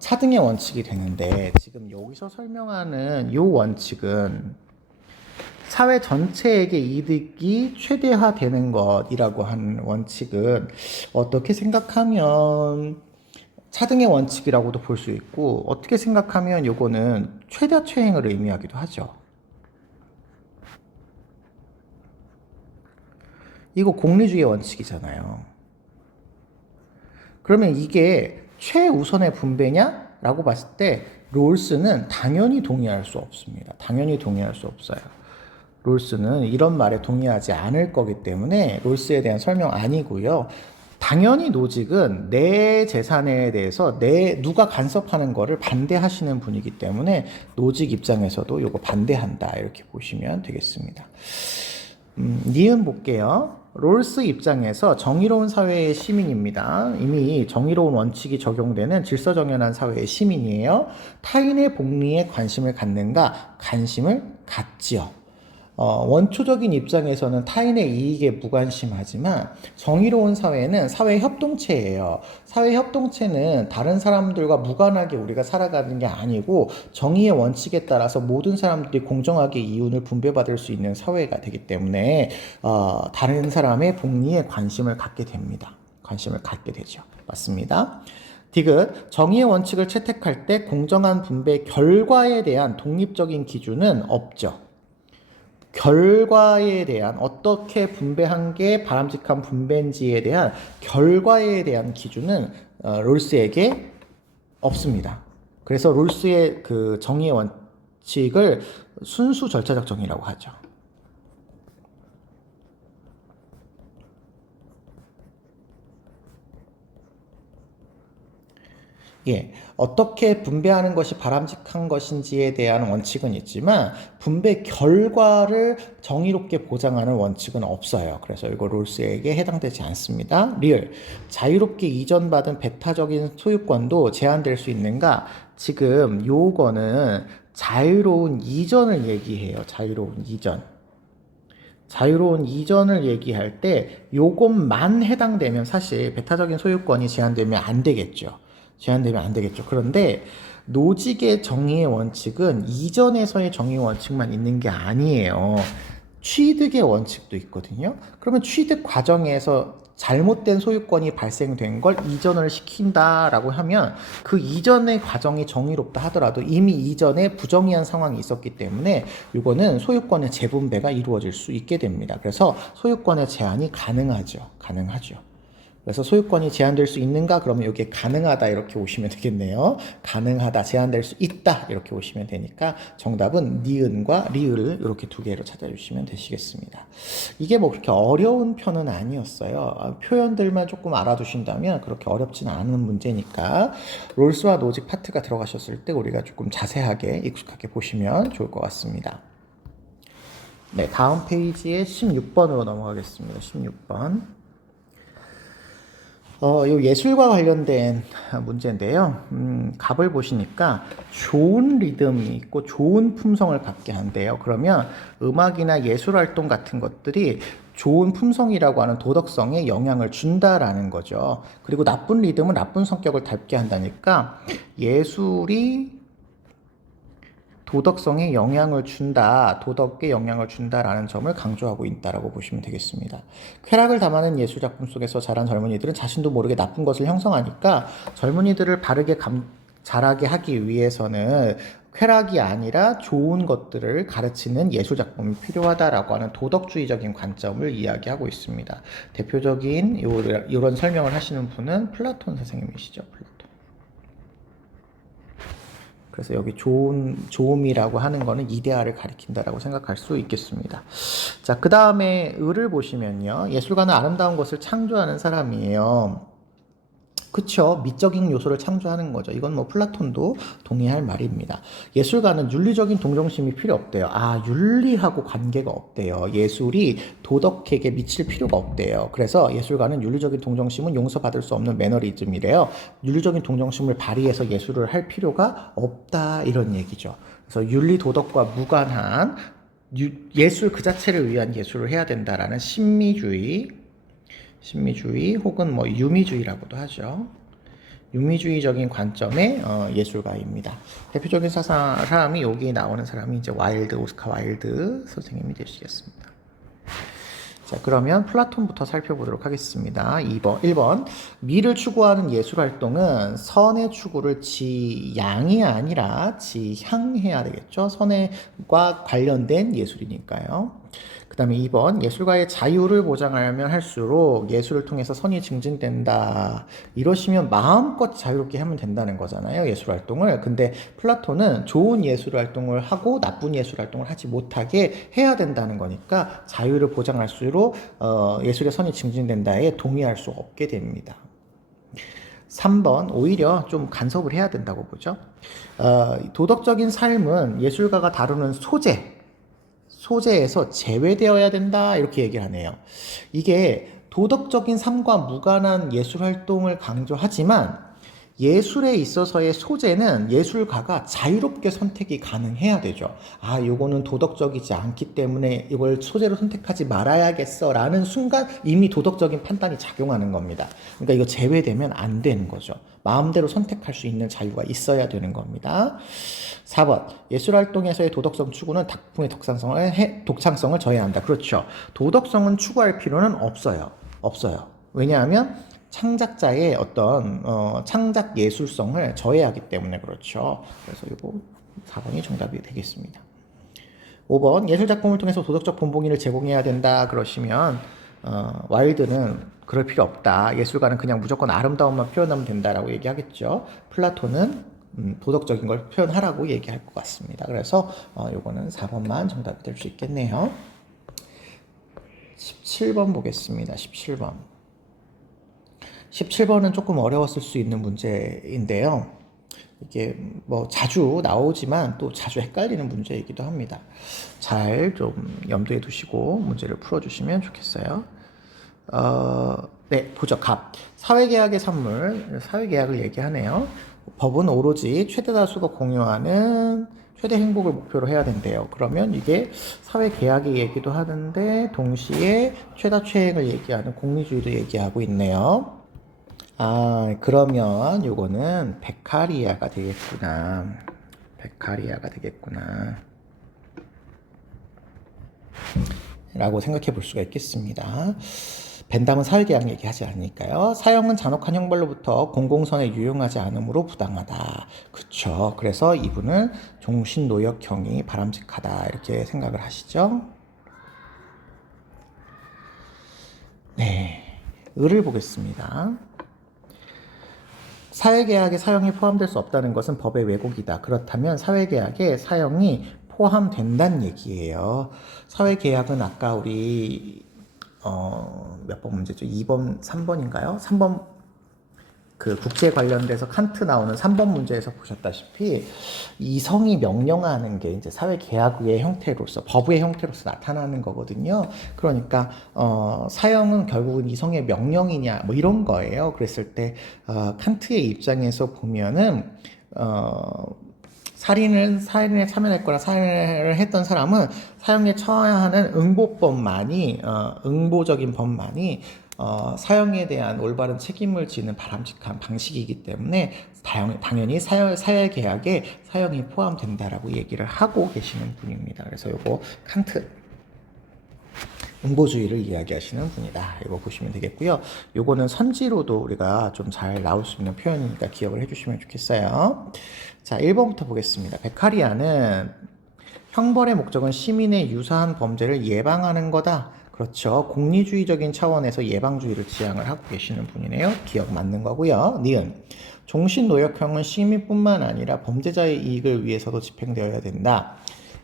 차등의 원칙이 되는데, 지금 여기서 설명하는 이 원칙은 사회 전체에게 이득이 최대화되는 것이라고 하는 원칙은 어떻게 생각하면 차등의 원칙이라고도 볼 수 있고, 어떻게 생각하면 요거는 최다 최행을 의미하기도 하죠. 이거 공리주의 원칙이잖아요. 그러면 이게 최우선의 분배냐? 라고 봤을 때 롤스는 당연히 동의할 수 없습니다. 당연히 동의할 수 없어요. 롤스는 이런 말에 동의하지 않을 거기 때문에 롤스에 대한 설명 아니고요. 당연히 노직은 내 재산에 대해서 누가 간섭하는 거를 반대하시는 분이기 때문에 노직 입장에서도 이거 반대한다. 이렇게 보시면 되겠습니다. 니은 볼게요. 롤스 입장에서 정의로운 사회의 시민입니다. 이미 정의로운 원칙이 적용되는 질서정연한 사회의 시민이에요. 타인의 복리에 관심을 갖는가? 관심을 갖지요. 원초적인 입장에서는 타인의 이익에 무관심하지만 정의로운 사회는 사회 협동체예요. 사회 협동체는 다른 사람들과 무관하게 우리가 살아가는 게 아니고 정의의 원칙에 따라서 모든 사람들이 공정하게 이윤을 분배받을 수 있는 사회가 되기 때문에 다른 사람의 복리에 관심을 갖게 됩니다. 관심을 갖게 되죠. 맞습니다. 디귿, 정의의 원칙을 채택할 때 공정한 분배 결과에 대한 독립적인 기준은 없죠. 결과에 대한 어떻게 분배한 게 바람직한 분배인지에 대한 결과에 대한 기준은 롤스에게 없습니다. 그래서 롤스의 그 정의의 원칙을 순수 절차적 정의라고 하죠. 예, 어떻게 분배하는 것이 바람직한 것인지에 대한 원칙은 있지만 분배 결과를 정의롭게 보장하는 원칙은 없어요. 그래서 이거 롤스에게 해당되지 않습니다. 리을, 자유롭게 이전받은 배타적인 소유권도 제한될 수 있는가? 지금 요거는 자유로운 이전을 얘기해요. 자유로운 이전. 자유로운 이전을 얘기할 때 요것만 해당되면 사실 배타적인 소유권이 제한되면 안 되겠죠. 제한되면 안 되겠죠. 그런데 노직의 정의의 원칙은 이전에서의 정의 원칙만 있는 게 아니에요. 취득의 원칙도 있거든요. 그러면 취득 과정에서 잘못된 소유권이 발생된 걸 이전을 시킨다라고 하면 그 이전의 과정이 정의롭다 하더라도 이미 이전에 부정의한 상황이 있었기 때문에 이거는 소유권의 재분배가 이루어질 수 있게 됩니다. 그래서 소유권의 제한이 가능하죠. 가능하죠. 그래서 소유권이 제한될 수 있는가? 그러면 여기에 가능하다 이렇게 오시면 되겠네요. 가능하다, 제한될 수 있다 이렇게 오시면 되니까 정답은 니은과 리을을 이렇게 두 개로 찾아주시면 되시겠습니다. 이게 뭐 그렇게 어려운 편은 아니었어요. 표현들만 조금 알아두신다면 그렇게 어렵진 않은 문제니까 롤스와 노직 파트가 들어가셨을 때 우리가 조금 자세하게 익숙하게 보시면 좋을 것 같습니다. 네, 다음 페이지에 16번으로 넘어가겠습니다. 16번. 요 예술과 관련된 문제인데요. 갑을 보시니까 좋은 리듬이 있고 좋은 품성을 갖게 한대요. 그러면 음악이나 예술 활동 같은 것들이 좋은 품성이라고 하는 도덕성에 영향을 준다라는 거죠. 그리고 나쁜 리듬은 나쁜 성격을 닮게 한다니까 예술이 도덕성에 영향을 준다, 도덕에 영향을 준다라는 점을 강조하고 있다라고 보시면 되겠습니다. 쾌락을 담아낸 예술 작품 속에서 자란 젊은이들은 자신도 모르게 나쁜 것을 형성하니까 젊은이들을 바르게 자라게 하기 위해서는 쾌락이 아니라 좋은 것들을 가르치는 예술 작품이 필요하다라고 하는 도덕주의적인 관점을 이야기하고 있습니다. 대표적인 이런 설명을 하시는 분은 플라톤 선생님이시죠. 플라톤. 그래서 여기 좋음이라고 하는 거는 이데아를 가리킨다라고 생각할 수 있겠습니다. 자, 그 다음에 을을 보시면요. 예술가는 아름다운 것을 창조하는 사람이에요. 그쵸. 미적인 요소를 창조하는 거죠. 이건 뭐 플라톤도 동의할 말입니다. 예술가는 윤리적인 동정심이 필요 없대요. 아, 윤리하고 관계가 없대요. 예술이 도덕에게 미칠 필요가 없대요. 그래서 예술가는 윤리적인 동정심은 용서받을 수 없는 매너리즘이래요. 윤리적인 동정심을 발휘해서 예술을 할 필요가 없다 이런 얘기죠. 그래서 윤리 도덕과 무관한 예술 그 자체를 위한 예술을 해야 된다라는 신미주의 혹은 뭐 유미주의라고도 하죠. 유미주의적인 관점의 예술가입니다. 대표적인 사람이 여기 나오는 사람이 이제 오스카 와일드 선생님이 되시겠습니다. 자, 그러면 플라톤부터 살펴보도록 하겠습니다. 1번. 미를 추구하는 예술 활동은 선의 추구를 지양이 아니라 지향해야 되겠죠. 선과 관련된 예술이니까요. 그 다음에 2번. 예술가의 자유를 보장하면 할수록 예술을 통해서 선이 증진된다. 이러시면 마음껏 자유롭게 하면 된다는 거잖아요. 예술 활동을. 근데 플라톤은 좋은 예술 활동을 하고 나쁜 예술 활동을 하지 못하게 해야 된다는 거니까 자유를 보장할수록 예술의 선이 증진된다에 동의할 수 없게 됩니다. 3번 오히려 좀 간섭을 해야 된다고 보죠. 도덕적인 삶은 예술가가 다루는 소재에서 제외되어야 된다 이렇게 얘기를 하네요. 이게 도덕적인 삶과 무관한 예술 활동을 강조하지만 예술에 있어서의 소재는 예술가가 자유롭게 선택이 가능해야 되죠. 아, 요거는 도덕적이지 않기 때문에 이걸 소재로 선택하지 말아야겠어 라는 순간 이미 도덕적인 판단이 작용하는 겁니다. 그러니까 이거 제외되면 안 되는 거죠. 마음대로 선택할 수 있는 자유가 있어야 되는 겁니다. 4번. 예술활동에서의 도덕성 추구는 작품의 독창성을 저해한다. 그렇죠. 도덕성은 추구할 필요는 없어요. 왜냐하면 창작자의 어떤 창작 예술성을 저해하기 때문에 그렇죠. 그래서 이거 4번이 정답이 되겠습니다. 5번 예술작품을 통해서 도덕적 본보기를 제공해야 된다 그러시면 와일드는 그럴 필요 없다. 예술가는 그냥 무조건 아름다움만 표현하면 된다라고 얘기하겠죠. 플라톤은 도덕적인 걸 표현하라고 얘기할 것 같습니다. 그래서 요거는 4번만 정답이 될 수 있겠네요. 17번 보겠습니다. 17번. 17번은 조금 어려웠을 수 있는 문제인데요. 이게 뭐 자주 나오지만 또 자주 헷갈리는 문제이기도 합니다. 잘 좀 염두에 두시고 문제를 풀어주시면 좋겠어요. 네, 보죠. 갑. 사회계약의 산물, 사회계약을 얘기하네요. 법은 오로지 최대 다수가 공유하는 최대 행복을 목표로 해야 된대요. 그러면 이게 사회계약의 얘기도 하는데 동시에 최다 최행을 얘기하는 공리주의도 얘기하고 있네요. 그러면 요거는 베카리아가 되겠구나. 베카리아가 되겠구나. 라고 생각해 볼 수가 있겠습니다. 벤담은 사회계약 얘기하지 않으니까요. 사형은 잔혹한 형벌로부터 공공선에 유용하지 않으므로 부당하다. 그쵸. 그래서 이분은 종신노역형이 바람직하다. 이렇게 생각을 하시죠. 네. 을을 보겠습니다. 사회계약에 사형이 포함될 수 없다는 것은 법의 왜곡이다. 그렇다면 사회계약에 사형이 포함된다는 얘기예요. 사회계약은 아까 우리 몇 번 문제죠? 2번, 3번인가요? 3번 그 국제 관련돼서 칸트 나오는 3번 문제에서 보셨다시피 이성이 명령하는 게 이제 사회계약의 형태로서 법의 형태로서 나타나는 거거든요. 그러니까 사형은 결국은 이성의 명령이냐 뭐 이런 거예요. 그랬을 때 칸트의 입장에서 보면은 살인에 참여했거나 살인을 했던 사람은 사형에 처해야 하는 응보적인 법만이 사형에 대한 올바른 책임을 지는 바람직한 방식이기 때문에 당연히 사회계약에 사형이 포함된다라고 얘기를 하고 계시는 분입니다. 그래서 요거 칸트 응보주의를 이야기하시는 분이다. 이거 보시면 되겠고요. 요거는 선지로도 우리가 좀 잘 나올 수 있는 표현이니까 기억을 해주시면 좋겠어요. 자, 1번부터 보겠습니다. 베카리아는 형벌의 목적은 시민의 유사한 범죄를 예방하는 거다. 그렇죠. 공리주의적인 차원에서 예방주의를 지향을 하고 계시는 분이네요. 기억 맞는 거고요. 니은. 종신노역형은 시민뿐만 아니라 범죄자의 이익을 위해서도 집행되어야 된다.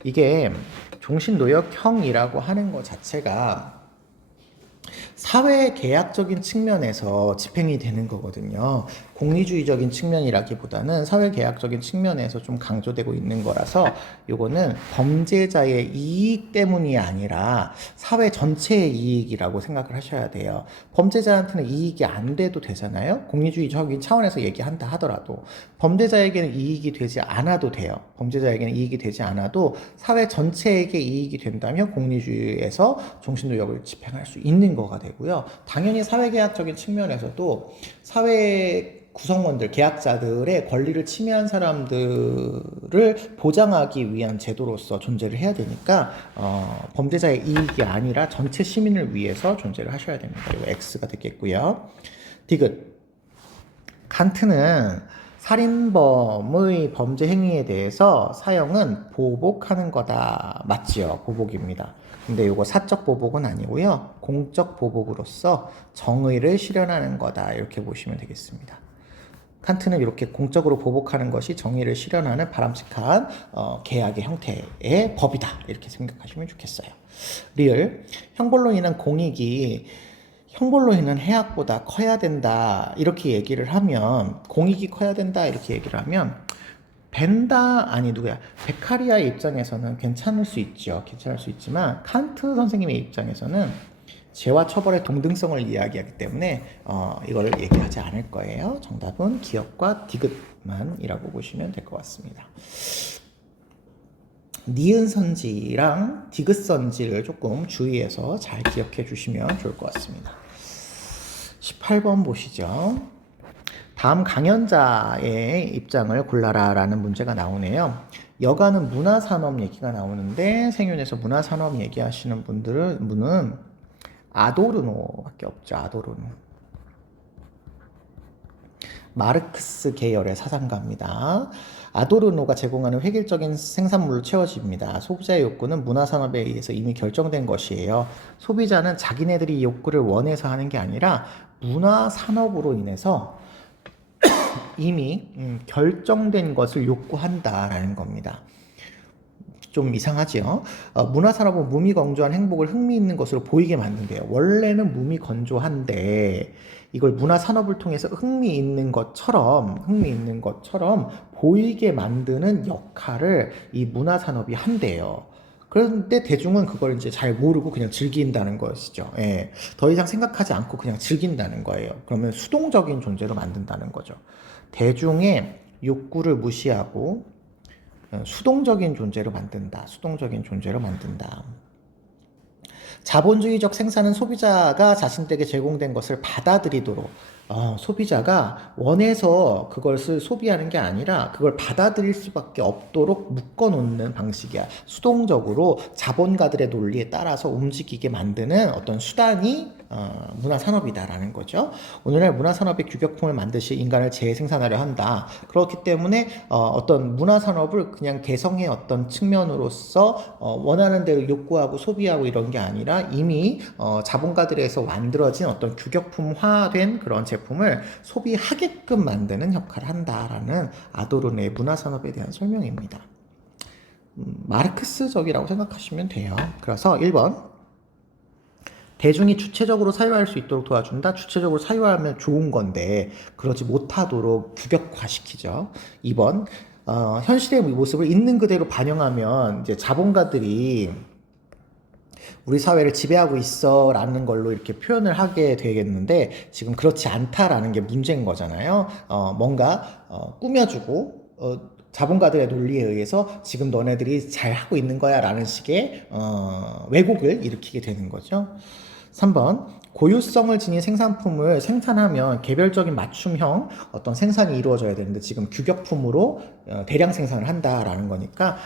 이게 종신노역형이라고 하는 것 자체가 사회계약적인 측면에서 집행이 되는 거거든요. 공리주의적인 측면이라기보다는 사회계약적인 측면에서 좀 강조되고 있는 거라서 요거는 범죄자의 이익 때문이 아니라 사회 전체의 이익이라고 생각을 하셔야 돼요. 범죄자한테는 이익이 안 돼도 되잖아요. 공리주의적인 차원에서 얘기한다 하더라도 범죄자에게는 이익이 되지 않아도 돼요. 범죄자에게는 이익이 되지 않아도 사회 전체에게 이익이 된다면 공리주의에서 종신노역을 집행할 수 있는 거가 되고요. 당연히 사회계약적인 측면에서도 사회 구성원들, 계약자들의 권리를 침해한 사람들을 보장하기 위한 제도로서 존재를 해야 되니까 범죄자의 이익이 아니라 전체 시민을 위해서 존재를 하셔야 됩니다. 이거 X가 되겠고요. 디귿. 칸트는 살인범의 범죄 행위에 대해서 사형은 보복하는 거다. 맞지요? 보복입니다. 근데 이거 사적 보복은 아니고요. 공적 보복으로서 정의를 실현하는 거다. 이렇게 보시면 되겠습니다. 칸트는 이렇게 공적으로 보복하는 것이 정의를 실현하는 바람직한 계약의 형태의 법이다. 이렇게 생각하시면 좋겠어요. 리을. 형벌로 인한 공익이 형벌로 인한 해악보다 커야 된다. 이렇게 얘기를 하면 공익이 커야 된다. 이렇게 얘기를 하면 베카리아의 입장에서는 괜찮을 수 있죠. 괜찮을 수 있지만 칸트 선생님의 입장에서는 죄와 처벌의 동등성을 이야기하기 때문에 이걸 얘기하지 않을 거예요. 정답은 기억과 디귿만이라고 보시면 될 것 같습니다. 니은 선지랑 디귿 선지를 조금 주의해서 잘 기억해 주시면 좋을 것 같습니다. 18번 보시죠. 다음 강연자의 입장을 골라라 라는 문제가 나오네요. 여가는 문화산업 얘기가 나오는데 생윤에서 문화산업 얘기하시는 분은 아도르노밖에 없죠. 아도르노. 마르크스 계열의 사상가입니다. 아도르노가 제공하는 획일적인 생산물로 채워집니다. 소비자의 욕구는 문화산업에 의해서 이미 결정된 것이에요. 소비자는 자기네들이 욕구를 원해서 하는 게 아니라 문화산업으로 인해서 이미 결정된 것을 욕구한다라는 겁니다. 좀 이상하지요? 문화산업은 무미건조한 행복을 흥미있는 것으로 보이게 만든대요. 원래는 무미건조한데 이걸 문화산업을 통해서 흥미있는 것처럼 보이게 만드는 역할을 이 문화산업이 한대요. 그런데 대중은 그걸 이제 잘 모르고 그냥 즐긴다는 것이죠. 예. 더 이상 생각하지 않고 그냥 즐긴다는 거예요. 그러면 수동적인 존재로 만든다는 거죠. 대중의 욕구를 무시하고 수동적인 존재로 만든다. 수동적인 존재로 만든다. 자본주의적 생산은 소비자가 자신에게 제공된 것을 받아들이도록 소비자가 원해서 그것을 소비하는 게 아니라 그걸 받아들일 수밖에 없도록 묶어놓는 방식이야. 수동적으로 자본가들의 논리에 따라서 움직이게 만드는 어떤 수단이 문화산업이다라는 거죠. 오늘날 문화산업의 규격품을 만드시 인간을 재생산하려 한다. 그렇기 때문에 어떤 문화산업을 그냥 개성의 어떤 측면으로서 원하는 대로 욕구하고 소비하고 이런 게 아니라 이미 자본가들에서 만들어진 어떤 규격품화된 그런 제품을 소비하게끔 만드는 역할을 한다라는 아도르노의 문화산업에 대한 설명입니다. 마르크스적이라고 생각하시면 돼요. 그래서 1번 대중이 주체적으로 사유할 수 있도록 도와준다. 주체적으로 사유하면 좋은 건데 그러지 못하도록 규격화시키죠. 2번 현실의 모습을 있는 그대로 반영하면 이제 자본가들이 우리 사회를 지배하고 있어 라는 걸로 이렇게 표현을 하게 되겠는데 지금 그렇지 않다라는 게 문제인 거잖아요. 뭔가 꾸며주고 자본가들의 논리에 의해서 지금 너네들이 잘 하고 있는 거야 라는 식의 왜곡을 일으키게 되는 거죠. 3번 고유성을 지닌 생산품을 생산하면 개별적인 맞춤형 어떤 생산이 이루어져야 되는데 지금 규격품으로 대량 생산을 한다라는 거니까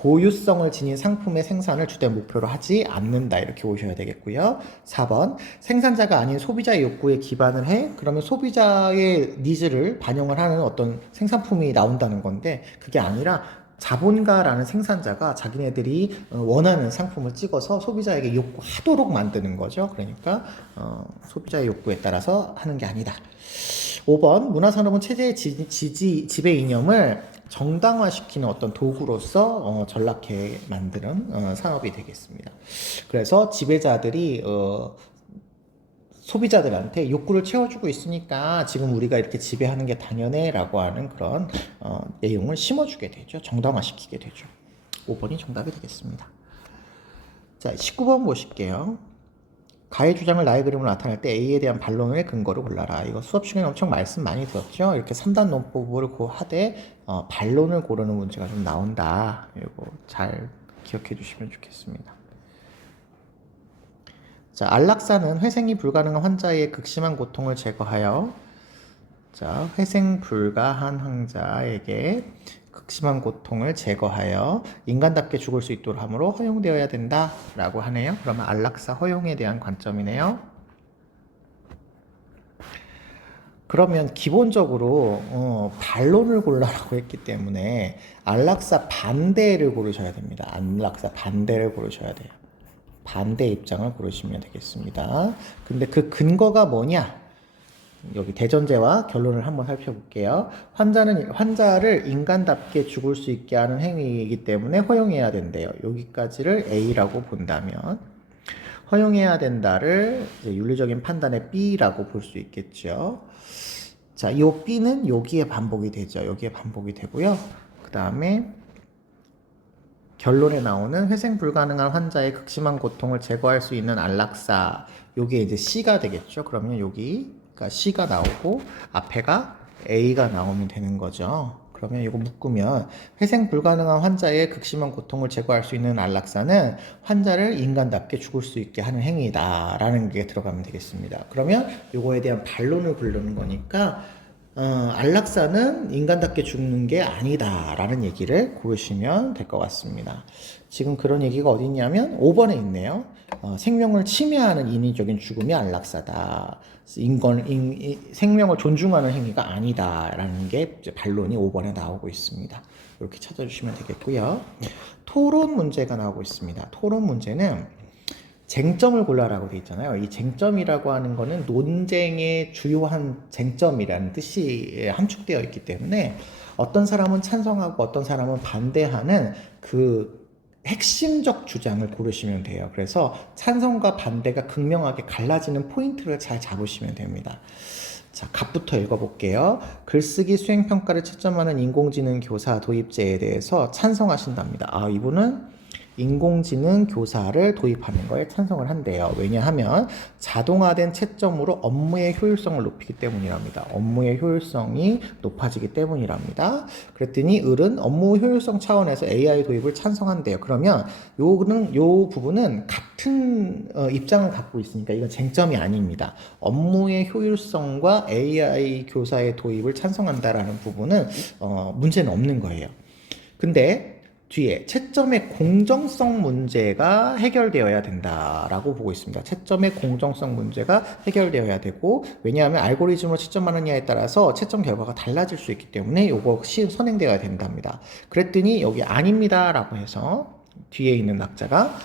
고유성을 지닌 상품의 생산을 주된 목표로 하지 않는다 이렇게 보셔야 되겠고요. 4번 생산자가 아닌 소비자의 욕구에 기반을 해 그러면 소비자의 니즈를 반영을 하는 어떤 생산품이 나온다는 건데 그게 아니라 자본가라는 생산자가 자기네들이 원하는 상품을 찍어서 소비자에게 욕구하도록 만드는 거죠. 그러니까 소비자의 욕구에 따라서 하는 게 아니다. 5번 문화산업은 체제의 지배 이념을 정당화시키는 어떤 도구로서 전락해 만드는 산업이 되겠습니다. 그래서 지배자들이 소비자들한테 욕구를 채워주고 있으니까 지금 우리가 이렇게 지배하는 게 당연해 라고 하는 그런 내용을 심어주게 되죠. 정당화시키게 되죠. 5번이 정답이 되겠습니다. 자, 19번 보실게요. 가의 주장을 나의 그림으로 나타낼 때 A에 대한 반론의 근거를 골라라. 이거 수업 시간에 엄청 말씀 많이 들었죠. 이렇게 3단 논법을 하되 반론을 고르는 문제가 좀 나온다. 이거 잘 기억해 주시면 좋겠습니다. 자, 안락사는 회생이 불가능한 환자의 극심한 고통을 제거하여 회생 불가한 환자에게 극심한 고통을 제거하여 인간답게 죽을 수 있도록 함으로 허용되어야 된다 라고 하네요. 그러면 안락사 허용에 대한 관점이네요. 그러면 기본적으로 반론을 고르라고 했기 때문에 안락사 반대를 고르셔야 됩니다. 안락사 반대를 고르셔야 돼요. 반대 입장을 고르시면 되겠습니다. 근데 그 근거가 뭐냐? 여기 대전제와 결론을 한번 살펴볼게요. 환자를 인간답게 죽을 수 있게 하는 행위이기 때문에 허용해야 된대요. 여기까지를 A라고 본다면 허용해야 된다를 이제 윤리적인 판단의 B라고 볼 수 있겠죠. 자, 이 B는 여기에 반복이 되죠. 여기에 반복이 되고요. 그 다음에 결론에 나오는 회생 불가능한 환자의 극심한 고통을 제거할 수 있는 안락사 요게 이제 C가 되겠죠. 그러면 여기가 C가 나오고 앞에가 A가 나오면 되는 거죠. 그러면 이거 묶으면 회생 불가능한 환자의 극심한 고통을 제거할 수 있는 안락사는 환자를 인간답게 죽을 수 있게 하는 행위다 라는 게 들어가면 되겠습니다. 그러면 이거에 대한 반론을 부르는 거니까 안락사는 인간답게 죽는 게 아니다라는 얘기를 고르시면 될 것 같습니다. 지금 그런 얘기가 어디 있냐면 5번에 있네요. 생명을 침해하는 인위적인 죽음이 안락사다. 생명을 존중하는 행위가 아니다라는 게 이제 반론이 5번에 나오고 있습니다. 이렇게 찾아주시면 되겠고요. 토론 문제가 나오고 있습니다. 토론 문제는 쟁점을 골라라고 돼 있잖아요. 이 쟁점이라고 하는 거는 논쟁의 주요한 쟁점이라는 뜻이 함축되어 있기 때문에 어떤 사람은 찬성하고 어떤 사람은 반대하는 그 핵심적 주장을 고르시면 돼요. 그래서 찬성과 반대가 극명하게 갈라지는 포인트를 잘 잡으시면 됩니다. 자, 갑부터 읽어볼게요. 글쓰기 수행평가를 채점하는 인공지능 교사 도입제에 대해서 찬성하신답니다. 이분은 인공지능 교사를 도입하는 거에 찬성을 한대요. 왜냐하면 자동화된 채점으로 업무의 효율성을 높이기 때문이랍니다. 업무의 효율성이 높아지기 때문이랍니다. 그랬더니 을은 업무 효율성 차원에서 AI 도입을 찬성한대요. 그러면 요 부분은 같은 입장을 갖고 있으니까 이건 쟁점이 아닙니다. 업무의 효율성과 AI 교사의 도입을 찬성한다라는 부분은 문제는 없는 거예요. 근데 뒤에 채점의 공정성 문제가 해결되어야 된다라고 보고 있습니다. 채점의 공정성 문제가 해결되어야 되고, 왜냐하면 알고리즘으로 채점하느냐에 따라서 채점 결과가 달라질 수 있기 때문에 이것이 선행되어야 된답니다. 그랬더니 여기 아닙니다라고 해서 뒤에 있는 낙자가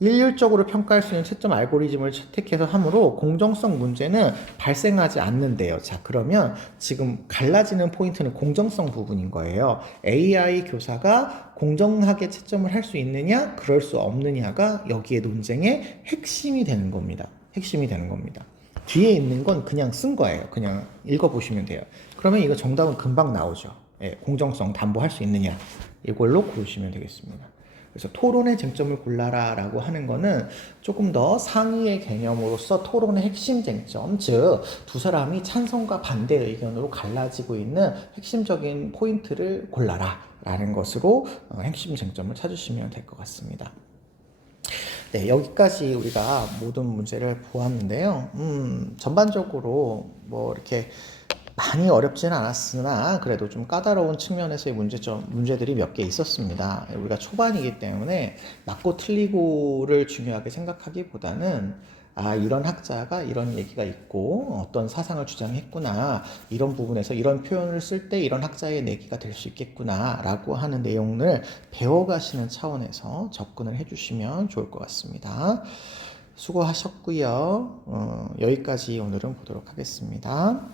일률적으로 평가할 수 있는 채점 알고리즘을 채택해서 함으로 공정성 문제는 발생하지 않는데요. 자, 그러면 지금 갈라지는 포인트는 공정성 부분인 거예요. AI 교사가 공정하게 채점을 할 수 있느냐, 그럴 수 없느냐가 여기에 논쟁의 핵심이 되는 겁니다. 핵심이 되는 겁니다. 뒤에 있는 건 그냥 쓴 거예요. 그냥 읽어보시면 돼요. 그러면 이거 정답은 금방 나오죠. 공정성 담보할 수 있느냐, 이걸로 고르시면 되겠습니다. 그래서 토론의 쟁점을 골라라 라고 하는 거는 조금 더 상위의 개념으로서 토론의 핵심 쟁점, 즉 두 사람이 찬성과 반대 의견으로 갈라지고 있는 핵심적인 포인트를 골라라 라는 것으로 핵심 쟁점을 찾으시면 될 것 같습니다. 네, 여기까지 우리가 모든 문제를 보았는데요. 전반적으로 뭐 이렇게 많이 어렵지는 않았으나 그래도 좀 까다로운 측면에서의 문제들이 몇 개 있었습니다. 우리가 초반이기 때문에 맞고 틀리고를 중요하게 생각하기보다는 이런 학자가 이런 얘기가 있고 어떤 사상을 주장했구나, 이런 부분에서 이런 표현을 쓸 때 이런 학자의 내기가 될 수 있겠구나 라고 하는 내용을 배워가시는 차원에서 접근을 해주시면 좋을 것 같습니다. 수고하셨고요. 여기까지 오늘은 보도록 하겠습니다.